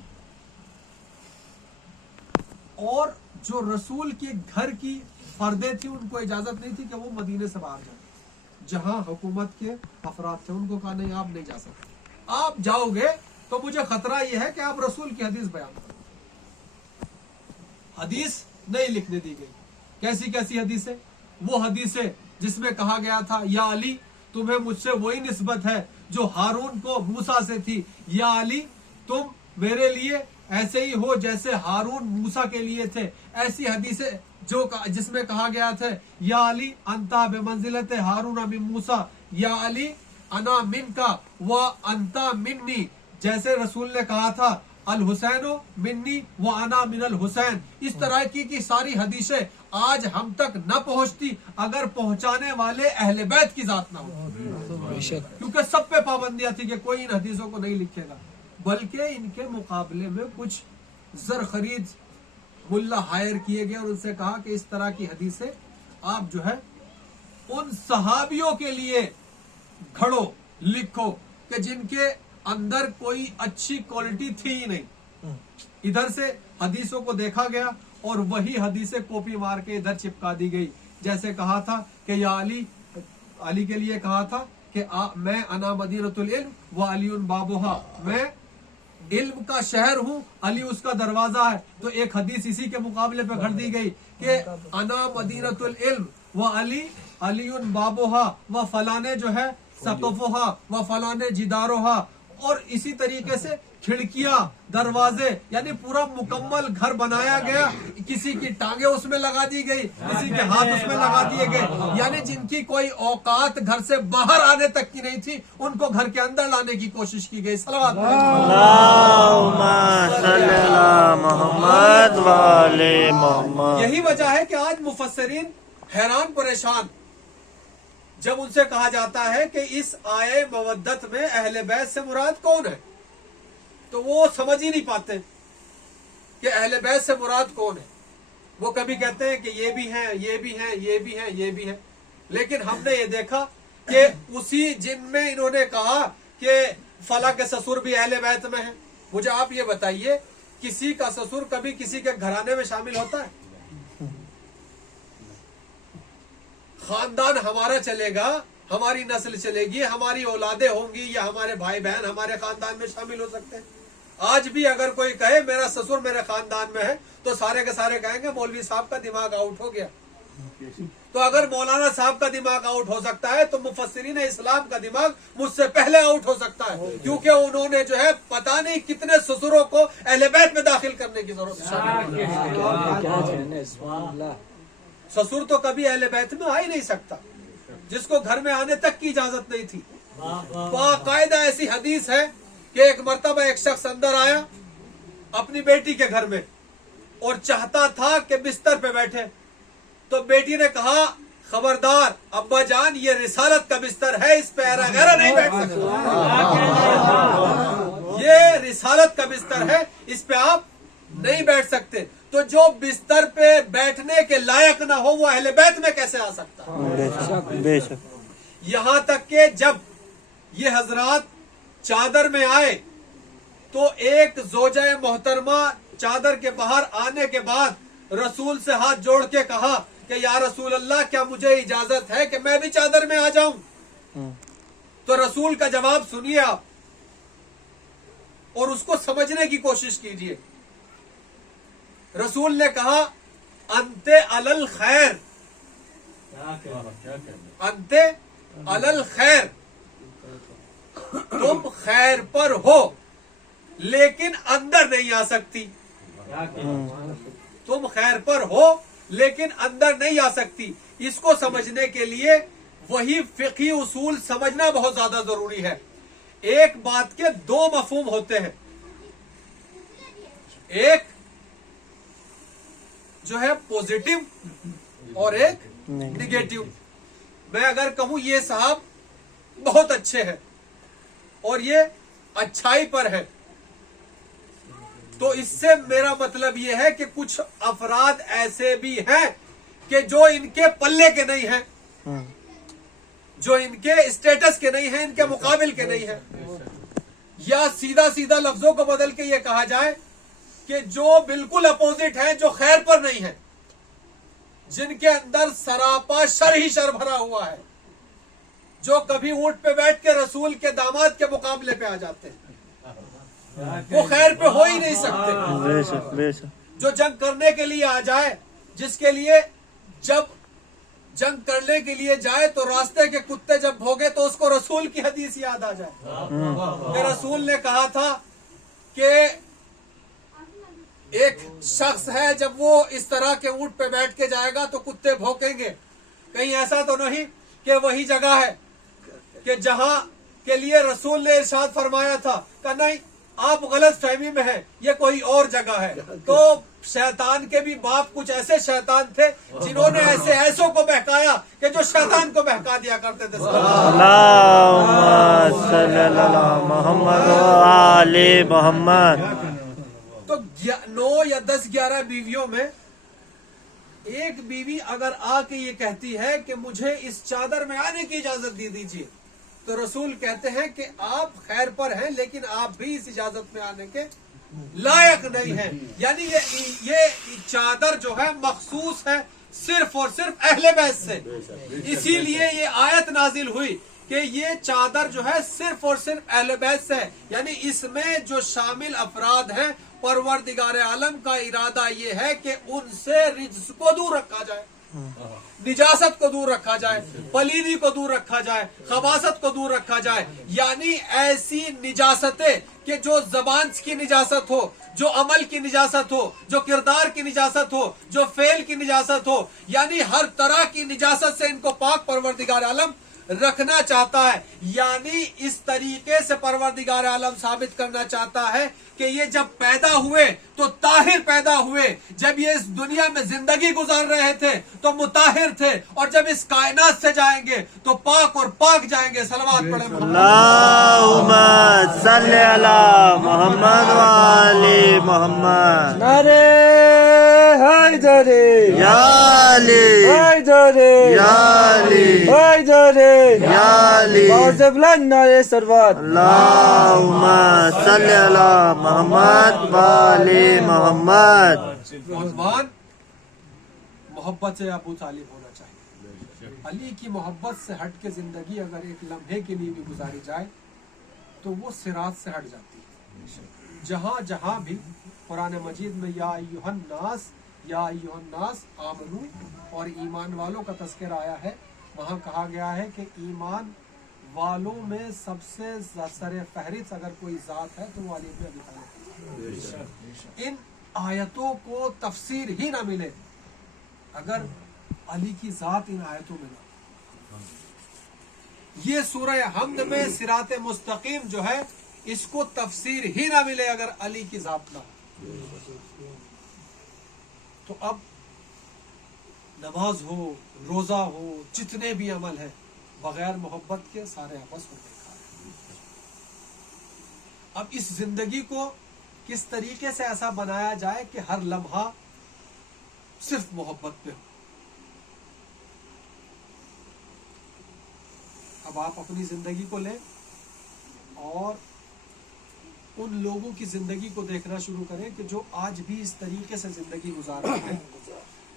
और जो रसूल के घर की फर्दें थी उनको इजाजत नहीं थी कि वो मदीने से बाहर जाए। जहां हुकूमत के अफराद थे उनको कहा नहीं, आप नहीं जा सकते, आप जाओगे तो मुझे खतरा यह है कि आप रसूल की हदीस बयान करो। हदीस नहीं लिखने दी गई। कैसी कैसी हदीसें? वो हदीसें जिसमें कहा गया था या अली तुम्हें मुझसे वही निस्बत है जो हारून को मूसा से थी, या अली तुम मेरे लिए ऐसे ही हो जैसे हारून मूसा के लिए थे। ऐसी हदीसें जो जिसमें कहा गया था या अली अंता बेमंजिलत हारून मिन मूसा, या अली अना मिन का व अंता मिन्नी, जैसे रसूल ने कहा था अल हुसैनो मिन्नी व अना मिनल हुसैन। इस तरह की सारी हदीसें आज हम तक न पहुंचती अगर पहुंचाने वाले अहले बैत की जात ना हो, क्योंकि सब पे पाबंदियां थी कि कोई इन हदीसों को नहीं लिखेगा। बल्कि इनके मुकाबले में कुछ जर खरीद मुल्ला हायर किए गए और उनसे कहा कि इस तरह की हदीसें आप जो है उन सहाबियों के लिए घड़ो, लिखो कि जिनके अंदर कोई अच्छी क्वालिटी थी ही नहीं। इधर से हदीसों को देखा गया और वही हदीसें कॉपी मार के इधर चिपका दी गई। जैसे कहा था कि या अली के लिए कहा था कि मैं अना मदीनतुल इल्म व अलीउन बाबुहा, मैं इल्म का शहर हूँ, अली उसका दरवाजा है। तो एक हदीस इसी के मुकाबले पे घड़ दी गई कि अना मदीनतुल इल्म व अलीउन बाबुहा व फलाने जो है सकफुहा व फलाने जिदारोहा। और इसी तरीके से खिड़कियां, दरवाजे, यानी पूरा मुकम्मल घर बनाया गया। किसी की टांगे उसमें लगा दी गई, किसी के हाथ उसमें लगा दिए गए। यानी जिनकी कोई औकात घर से बाहर आने तक की नहीं थी उनको घर के अंदर लाने की कोशिश की गई। सल्लल्लाहु अलैहि वसल्लम। यही वजह है कि आज मुफस्सिरीन हैरान परेशान जब उनसे कहा जाता है कि इस आये मवद्दत में अहले बैत से मुराद कौन है, तो वो समझ ही नहीं पाते कि अहले बैत से मुराद कौन है। वो कभी कहते हैं कि ये भी हैं, ये भी हैं, ये भी हैं, ये भी हैं। लेकिन हमने ये देखा कि उसी जिन में इन्होंने कहा कि फला के ससुर भी अहले बैत में है। मुझे आप ये बताइए, किसी का ससुर कभी किसी के घराने में शामिल होता है? खानदान हमारा चलेगा, हमारी नस्ल चलेगी, हमारी औलादे होंगी, या हमारे भाई बहन हमारे खानदान में शामिल हो सकते हैं। आज भी अगर कोई कहे मेरा ससुर मेरे खानदान में है, तो सारे के सारे कहेंगे मौलवी साहब का दिमाग आउट हो गया। तो अगर मौलाना साहब का दिमाग आउट हो सकता है, तो मुफस्सिरीन इस्लाम का दिमाग मुझसे पहले आउट हो सकता है, क्योंकि उन्होंने जो है पता नहीं कितने ससुरों को अहले बैत में दाखिल करने की जरूरत है। ससुर तो कभी अहले बैत में आ ही नहीं सकता, जिसको घर में आने तक की इजाजत नहीं थी। बाकायदा ऐसी हदीस है कि एक मर्तबा एक शख्स अंदर आया अपनी बेटी के घर में और चाहता था कि बिस्तर पे बैठे, तो बेटी ने कहा खबरदार अब्बा जान, ये रिसालत का बिस्तर है, इस पे ऐरा गैरा नहीं बैठ सकते। ये रिसालत का बिस्तर है, इस पे आप नहीं बैठ सकते। तो जो बिस्तर पे बैठने के लायक ना हो, वो अहले बैत में कैसे आ सकता? बेशक। यहां तक के जब ये हजरात चादर में आए, तो एक जोजा मोहतरमा चादर के बाहर आने के बाद रसूल से हाथ जोड़ के कहा कि या रसूल अल्लाह, क्या मुझे इजाजत है कि मैं भी चादर में आ जाऊं? तो रसूल का जवाब सुनिए आप, और उसको समझने की कोशिश कीजिए। रसूल ने कहा अंते अलल खैर, अंते अलल खैर, तुम खैर पर हो लेकिन अंदर नहीं आ सकती। तुम खैर पर हो लेकिन अंदर नहीं आ सकती। इसको समझने के लिए वही फिक़ही उसूल समझना बहुत ज्यादा जरूरी है। एक बात के दो मफहूम होते हैं, एक जो है पॉजिटिव और एक निगेटिव। मैं अगर कहूं ये साहब बहुत अच्छे हैं और ये अच्छाई पर है, तो इससे मेरा मतलब ये है कि कुछ अफराद ऐसे भी हैं कि जो इनके पल्ले के नहीं हैं, जो इनके स्टेटस के नहीं हैं, इनके मुकाबिल के नहीं हैं। या सीधा सीधा लफ्जों को बदल के ये कहा जाए कि जो बिल्कुल अपोजिट है, जो खैर पर नहीं है, जिनके अंदर सरापा शर ही शर भरा हुआ है, जो कभी ऊंट पे बैठ के रसूल के दामाद के मुकाबले पे आ जाते हैं, वो खैर पे हो ही नहीं सकते। बेशक बेशक। जो जंग करने के लिए आ जाए, जिसके लिए जब जंग करने के लिए जाए तो रास्ते के कुत्ते जब भोगे तो उसको रसूल की हदीस याद आ जाए कि रसूल ने कहा था कि एक शख्स है, जब वो इस तरह के ऊंट पे बैठ के जाएगा तो कुत्ते भौंकेंगे। कहीं ऐसा तो नहीं कि वही जगह है कि जहां के लिए रसूल ने इरशाद फरमाया था कि नहीं, आप गलत फहमी में हैं, ये कोई और जगह है। तो शैतान के भी बाप कुछ ऐसे शैतान थे जिन्होंने ऐसे ऐसों को बहकाया कि जो शैतान को बहका दिया करते थे। अल्लाहुम्मा सल्ली अला मुहम्मद व आले मुहम्मद। तो 9 या 10 11 बीवियों में एक बीवी अगर आके ये कहती है कि मुझे इस चादर में आने की इजाजत दे दीजिए, तो रसूल कहते हैं कि आप खैर पर हैं लेकिन आप भी इस इजाजत में आने के लायक नहीं हैं। यानी ये चादर जो है मखसूस है सिर्फ और सिर्फ अहले बैत से। इसीलिए ये आयत नाजिल हुई कि ये चादर जो है सिर्फ और सिर्फ अहले बैत से है। यानी इसमें जो शामिल अफराद हैं, परवरदिगार आलम का इरादा ये है कि उनसे रिज्स को दूर रखा जाए, निजासत को दूर रखा जाए, पलीदी को दूर रखा जाए, खबासत को दूर रखा जाए। यानी ऐसी निजासतें कि जो जबान की निजासत हो, जो अमल की निजासत हो, जो किरदार की निजासत हो, जो फेल की निजासत हो, यानी हर तरह की निजासत से इनको पाक परवरदिगार आलम रखना चाहता है। यानी इस तरीके से परवरदिगार आलम साबित करना चाहता है कि ये जब पैदा हुए तो ताहिर पैदा हुए, जब ये इस दुनिया में जिंदगी गुजार रहे थे तो मुताहिर थे, और जब इस कायनात से जाएंगे तो पाक और पाक जाएंगे। सलवात पढ़े अल्लाहुम्मा सल्ली अला मुहम्मद व आले मुहम्मद। नारे Haider. Haydari, Ya Ali, Haydari, Ya Ali, Haydari. Ya Ali. Bazı bulan nare sarvat. Allahumma salli ala Muhammad wa ali Muhammad. उन्वान मोहब्बत अबू तालिब होना चाहिए। अली की मोहब्बत से हट के जिंदगी अगर एक लम्हे के लिए भी गुजारी जाए तो वो सिरात से हट जाती है। जहाँ जहाँ भी कुरान मजीद में या अय्युहन नास आमनू और ईमान वालों का तस्करा आया है, वहाँ कहा गया है कि ईमान वालों में सबसे सरे फहरिस्त अगर कोई ज़ात है तो वो अली इब्न अबी तालिब है। इन आयतों को तफसीर ही ना मिले अगर अली की ज़ात इन आयतों में ना। ये सूरह हमद में सिरात मुस्तकीम जो है इसको तफसीर ही ना मिले अगर अली की ज़ात ना। तो अब नमाज हो, रोजा हो, जितने भी अमल है बगैर मोहब्बत के सारे आपस में बेकार है। अब इस जिंदगी को किस तरीके से ऐसा बनाया जाए कि हर लम्हा सिर्फ मोहब्बत पे हो। अब आप अपनी जिंदगी को लें और उन लोगों की जिंदगी को देखना शुरू करें कि जो आज भी इस तरीके से जिंदगी गुजार रहे हैं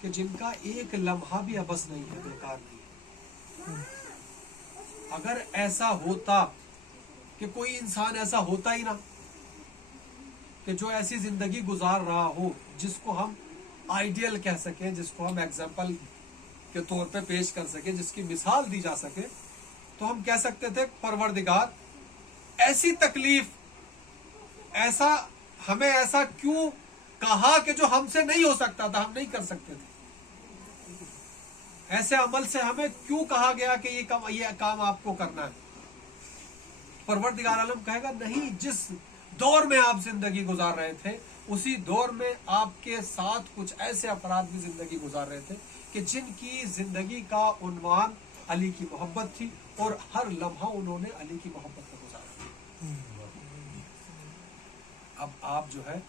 कि जिनका एक लम्हा भी अबस नहीं है, बेकार नहीं है। अगर ऐसा होता कि कोई इंसान ऐसा होता ही ना कि जो ऐसी जिंदगी गुजार रहा हो जिसको हम आइडियल कह सकें, जिसको हम एग्जाम्पल के तौर पे पेश कर सकें, जिसकी मिसाल दी जा सके, तो हम कह सकते थे परवरदिगार ऐसी तकलीफ ऐसा हमें ऐसा क्यों कहा कि जो हमसे नहीं हो सकता था, हम नहीं कर सकते थे। ऐसे अमल से हमें क्यों कहा गया कि ये काम आपको करना है। परवरदिगार आलम कहेगा नहीं, जिस दौर में आप जिंदगी गुजार रहे थे उसी दौर में आपके साथ कुछ ऐसे अफराद भी जिंदगी गुजार रहे थे कि जिनकी जिंदगी का उन्वान अली की मोहब्बत थी और हर लम्हा उन्होंने अली की मोहब्बत में गुजारा। अब आप जो है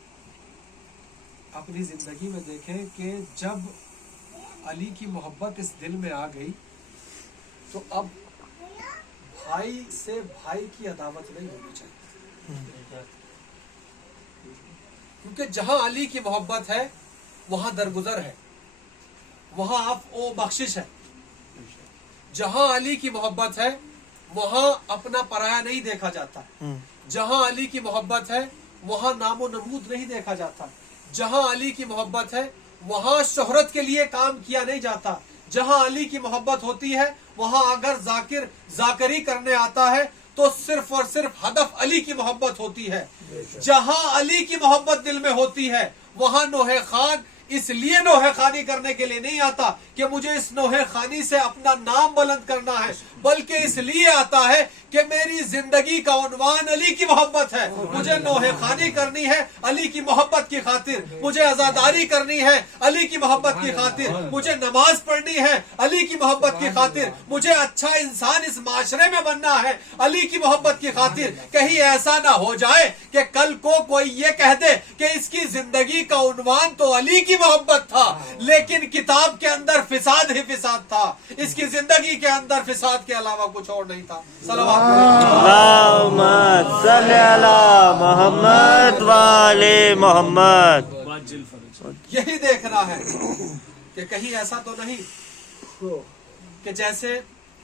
अपनी जिंदगी में देखें कि जब अली की मोहब्बत इस दिल में आ गई तो अब भाई से भाई की अदावत नहीं होनी चाहिए, क्योंकि जहां अली की मोहब्बत है वहां दरगुजर है, वहां आप ओ बख्शिश है। जहां अली की मोहब्बत है वहां अपना पराया नहीं देखा जाता। जहां अली की मोहब्बत है वहां नामो नमूद नहीं देखा जाता। जहां अली की मोहब्बत है वहां शोहरत के लिए काम किया नहीं जाता। जहां अली की मोहब्बत होती है वहां अगर जाकरी करने आता है तो सिर्फ और सिर्फ हदफ अली की मोहब्बत होती है। जहां अली की मोहब्बत दिल में होती है वहां नोहे खान इसलिए नोहे खानी करने के लिए नहीं आता कि मुझे इस नोहे खानी से अपना नाम बुलंद करना है, बल्कि इसलिए आता है कि मेरी जिंदगी का उन्वान अली की मोहब्बत है। मुझे नोहे खानी करनी है अली की मोहब्बत की खातिर, मुझे आजादारी करनी है अली की मोहब्बत की खातिर, मुझे नमाज पढ़नी है अली की मोहब्बत की खातिर, मुझे अच्छा इंसान इस माशरे में बनना है अली की मोहब्बत की खातिर। कहीं ऐसा ना हो जाए कि कल को कोई ये कह दे कि इसकी जिंदगी का उन्वान तो अली की मोहब्बत था लेकिन किताब के अंदर फिसाद ही फिसाद था, इसकी जिंदगी के अंदर फिसाद के अलावा कुछ और नहीं था। सल्लल्लाहु Allahumma salli ala Muhammad wa ali Muhammad. यही देखना है कि कहीं ऐसा तो नहीं कि जैसे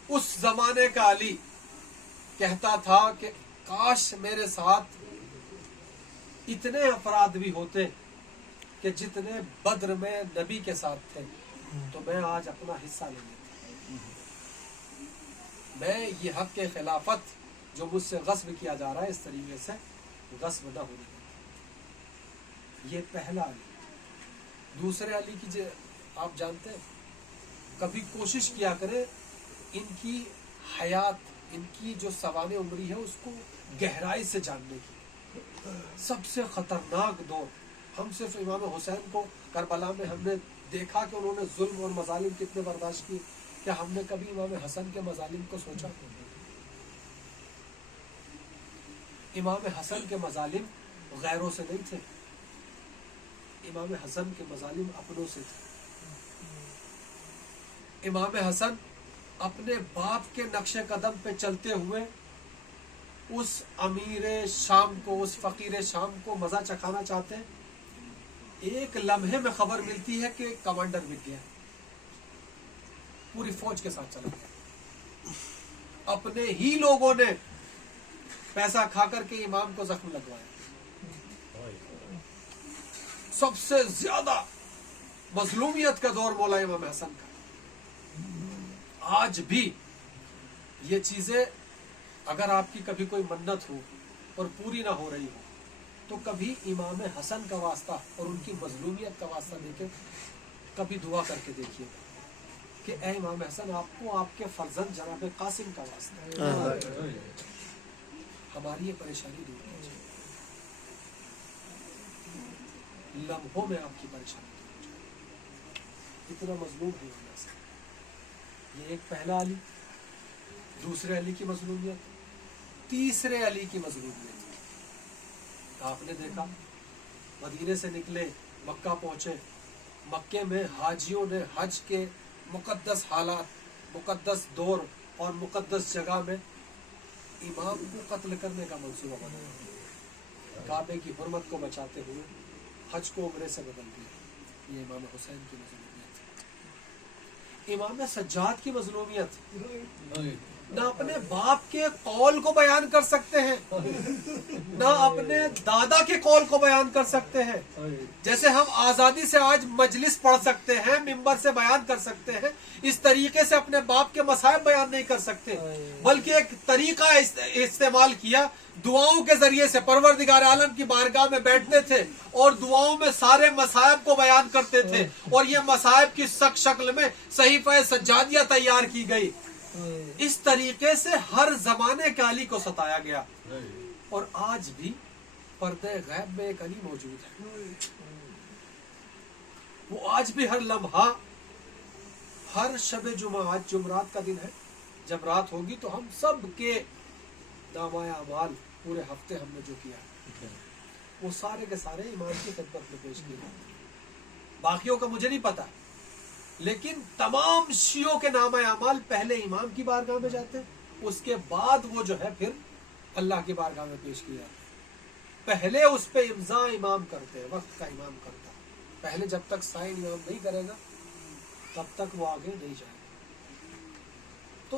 उस जमाने का अली कहता था कि काश मेरे साथ इतने अफराद भी होते कि जितने बद्र में नबी के साथ थे तो मैं आज अपना हिस्सा ले लेता। मैं ये हक के खिलाफत जो मुझसे गस्ब किया जा रहा है इस तरीके से गस्ब न होने देता। ये पहला अली। दूसरे अली की आप जानते हैं, कभी कोशिश किया करें इनकी हयात, इनकी जो सवाने उम्री है उसको गहराई से जानने की। सबसे खतरनाक दौर, हम सिर्फ इमाम हुसैन को करबला में हमने देखा कि उन्होंने जुल्म और मजालिम कितने बर्दाश्त किए, क्या हमने कभी इमाम हसन के मजालिम को सोचा? इमाम हसन के मजालिम गैरों से नहीं थे, इमाम हसन के मजालिम अपनों से थे। इमाम हसन अपने बाप के नक्शे कदम पे चलते हुए उस अमीर शाम को, उस फकीर शाम को मजा चखाना चाहते हैं। एक लम्हे में खबर मिलती है कि कमांडर मिल गया, पूरी फौज के साथ चला गया। अपने ही लोगों ने पैसा खा करके इमाम को जख्म लगवाया। सबसे ज्यादा मजलूमियत का दौर मौला इमाम हसन का। आज भी ये चीजें, अगर आपकी कभी कोई मन्नत हो और पूरी ना हो रही हो, तो कभी इमाम हसन का वास्ता और उनकी मजलूमियत का वास्ता देके कभी दुआ करके देखिए कि ए इमाम हसन, आपको आपके फर्जंद जनाब कासिम का वास्ता हमारी ये परेशानी दूर कीजिए, लम्हों में आपकी परेशानी दूर हो जाए। इतना मजलूम है इमाम हसन। ये एक पहला अली, दूसरे अली की मजलूमियत, तीसरे अली की मजलूमियत। आपने देखा मदीने से निकले, मक्का पहुंचे, मक्के में हाजियों ने हज के मुकद्दस हालात, मुकद्दस दौर और मुकद्दस जगह में इमाम को कत्ल करने का मंसूबा बनाया। काबे की हुर्मत को बचाते हुए हज को उम्रे से बदल दिया। ये इमाम हुसैन की मजलूमियत। इमाम सज्जाद की मजलूमियत, ना अपने बाप के कौल को बयान कर सकते हैं, ना अपने दादा के कौल को बयान कर सकते हैं। जैसे हम आजादी से आज मजलिस पढ़ सकते हैं, मिंबर से बयान कर सकते हैं, इस तरीके से अपने बाप के मसाइब बयान नहीं कर सकते, बल्कि एक तरीका इस्तेमाल किया, दुआओं के जरिए से परवरदिगार आलम की बारगाह में बैठते थे और दुआओं में सारे मसाइब को बयान करते थे, और ये मसाइब की शक्ल में सहीफा सज्जादिया तैयार की गई। इस तरीके से हर जमाने के अली को सताया गया, और आज भी पर्दे गैब में एक अली मौजूद है। वो आज भी हर लम्हा, हर शब जुमा, आज जुमरात का दिन है, जब रात होगी तो हम सब के नामाए अमाल पूरे हफ्ते हमने जो किया वो सारे के सारे इमाम की खिदमत में पेश किए। बाकियों का मुझे नहीं पता, लेकिन तमाम शियों के नाम अमाल पहले इमाम की बारगाह में जाते, उसके बाद वो जो है फिर अल्लाह की बारगाह में पेश किया जाता। पहले उस पे इम्जा इमाम करते हैं, वक्त का इमाम करता। पहले जब तक साइन इमाम नहीं करेगा तब तक वो आगे नहीं जाएगा। तो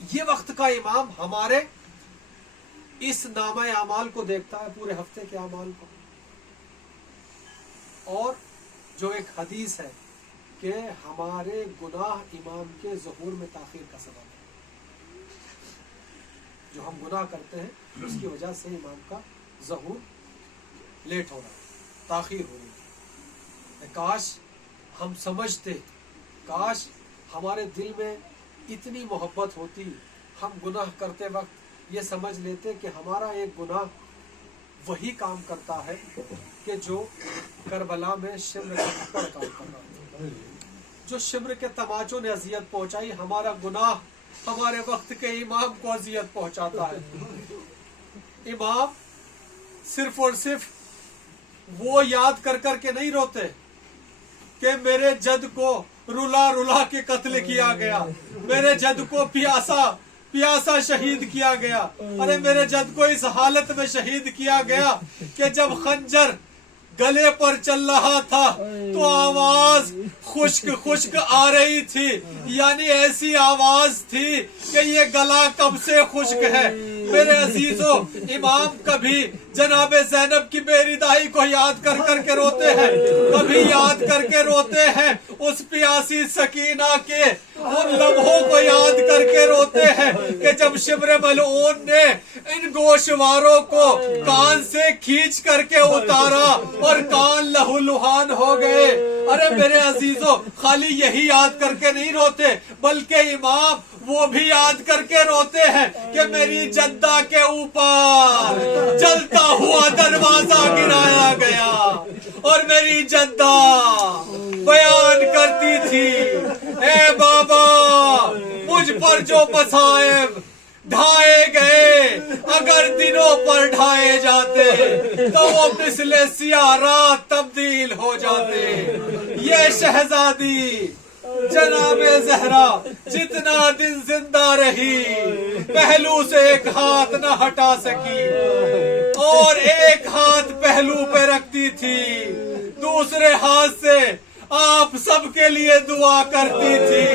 ये वक्त का इमाम हमारे इस नामा अमाल को देखता है, पूरे हफ्ते के अमाल को। और जो एक हदीस है कि हमारे गुनाह इमाम के ज़ुहूर में ताख़ीर का सबब है। जो हम गुनाह करते हैं उसकी वजह से इमाम का ज़ुहूर लेट हो रहा है, ताख़ीर हो रही है। काश हम समझते, काश हमारे दिल में इतनी मोहब्बत होती, हम गुनाह करते वक्त ये समझ लेते कि हमारा एक गुनाह वही काम करता है कि जो करबला में शिम्र का थप्पड़ काम कर रहा था, जो शिम्र के तमाचों ने अजियत पहुंचाई। हमारा गुनाह हमारे वक्त के इमाम को अजियत पहुंचाता है। इमाम सिर्फ और सिर्फ वो याद कर कर के नहीं रोते कि मेरे जद को रुला रुला के कत्ल किया गया, मेरे जद को प्यासा शहीद किया गया। अरे मेरे जद को इस हालत में शहीद किया गया कि जब खंजर गले पर चल रहा था तो आवाज खुश्क आ रही थी, यानी ऐसी आवाज थी कि ये गला कब से खुश्क है। मेरे अजीजों, इमाम कभी जनाबे ज़ैनब की बेरिदाई को याद कर कर के रोते हैं, कभी याद करके रोते हैं उस प्यासी सकीना के उन लम्हों को याद करके रोते हैं कि जब शिब्र मलऊन ने इन गोशवारों को कान से खींच करके उतारा और कान लहूलुहान हो गए। अरे मेरे अजीजों, खाली यही याद करके नहीं रोते, बल्कि इमाम वो भी याद करके रोते हैं कि मेरी जद्दा के ऊपर जलता हुआ दरवाजा गिराया गया और मेरी जद्दा बयान करती थी, ए बाबा, मुझ पर जो मसाइब ढाए गए अगर दिनों पर ढाए जाते तो वो मिसले सियारा तब्दील हो जाते। ये शहजादी जनाब जहरा जितना दिन जिंदा रही, पहलू से एक हाथ न हटा सकी, और एक हाथ पहलू पे रखती थी, दूसरे हाथ से आप सबके लिए दुआ करती थी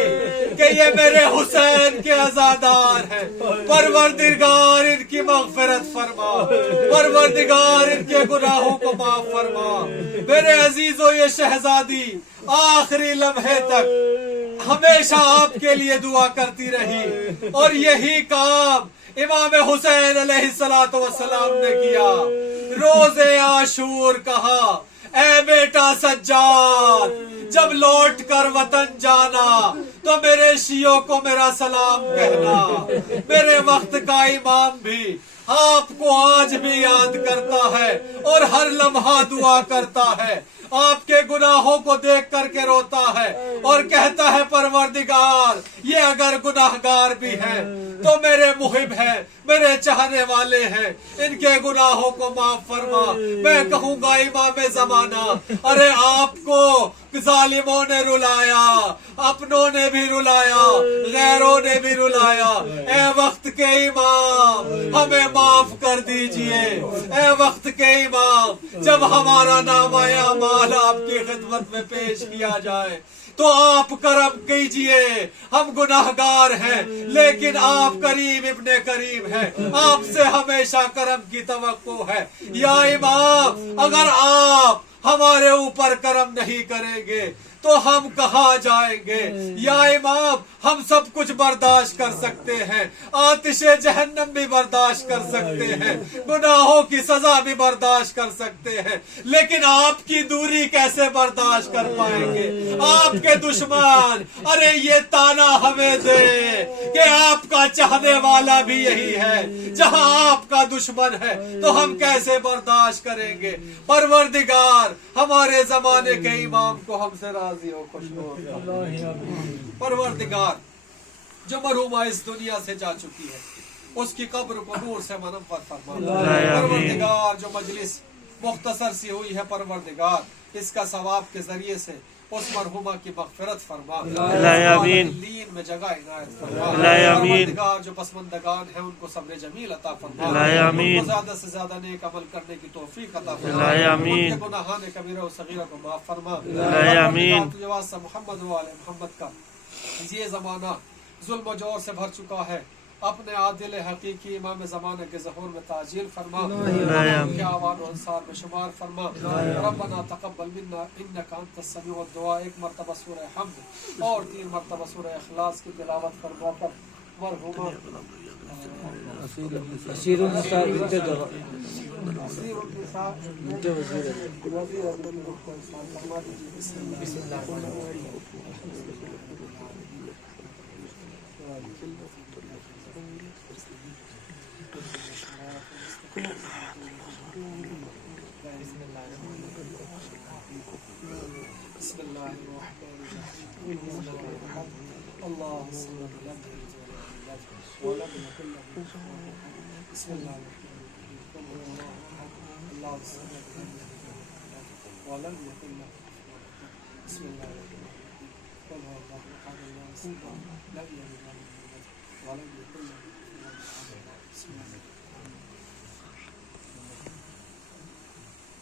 कि ये मेरे हुसैन के अज़ादार हैं, परवरदिगार इनकी मग़फ़िरत फरमा, परवरदिगार इनके गुनाहों को माफ फरमा। मेरे अजीजों, ये शहजादी आखिरी लम्हे तक हमेशा आपके लिए दुआ करती रही, और यही काम इमाम हुसैन अलैहिस्सलातु वस्सलाम ने किया। रोज़े आशूर कहा, ऐ बेटा सज्जाद, जब लौट कर वतन जाना तो मेरे शियों को मेरा सलाम कहना। मेरे वक्त का इमाम भी आपको आज भी याद करता है और हर लम्हा दुआ करता है, आपके गुनाहों को देख करके रोता है और कहता है परवरदिगार, ये अगर गुनाहगार भी हैं तो मेरे मुहिब हैं, मेरे चाहने वाले हैं, इनके गुनाहों को माफ फरमा। मैं कहूँगा इमाम ज़माना, अरे आपको जालिमों ने रुलाया, अपनों ने भी रुलाया, गैरों ने भी रुलाया। ए वक्त के इमाम, हमें माफ कर दीजिए। ए वक्त के इमाम, जब हमारा नामा अमाल आपकी खिदमत में पेश किया जाए तो आप करम कीजिए। हम गुनाहगार हैं, लेकिन आप करीम इब्ने करीम हैं, आपसे हमेशा करम की तवक्को है। या इमाम, अगर आप हमारे ऊपर करम नहीं करेंगे तो हम कहाँ जाएंगे? या इमाम, हम सब कुछ बर्दाश्त कर सकते हैं, आतिशे जहन्नम भी बर्दाश्त कर सकते हैं, गुनाहों की सजा भी बर्दाश्त कर सकते हैं, लेकिन आपकी दूरी कैसे बर्दाश्त कर पाएंगे? आपके दुश्मन अरे ये ताना हमें दे कि आपका चाहने वाला भी यही है, जहां आपका दुश्मन है तो हम कैसे बर्दाश्त करेंगे? परवरदिगार, हमारे जमाने के इमाम को हमसे राजी हो, खुश हो। परवरदिगार, जो मरहुमा इस दुनिया से जा चुकी है, उसकी कब्र को नूर से मनव्वर फरमा। परवरदिगार, जो मजलिस मुख्तसर सी हुई है, परवरदिगार, इसका सवाब के जरिए से उस मरहुमा की मग़फ़िरत फरमा, लीन में जगह इनायत फरमा। परवरदिगार, जो पसमंदगान है उनको सब्र जमील अता फरमा, उनको ज़्यादा से ज़्यादा नेक अमल करने की तौफीक अता फरमा, उनके गुनाहाने कबीरा और सगीरा को माफ फरमा। मोहम्मद व आले मोहम्मद का ये ज़माना जुल्म जोर से भर चुका है, अपने आदिल हकीकी इमाम ज़माने के ज़हूर में ताजील फरमा, के आवान और अंसार में शुमार फरमा। रब्बना तक़ब्बल मिन्ना इन्नका अंतस समीउद दुआ। एक मरतबा सूरह हम्द और 3 मरतबा सूरह इखलास की तिलावत फरमा कर मरहुमा असीरुन निसा बिनते जरा बिस्मिल्लाह।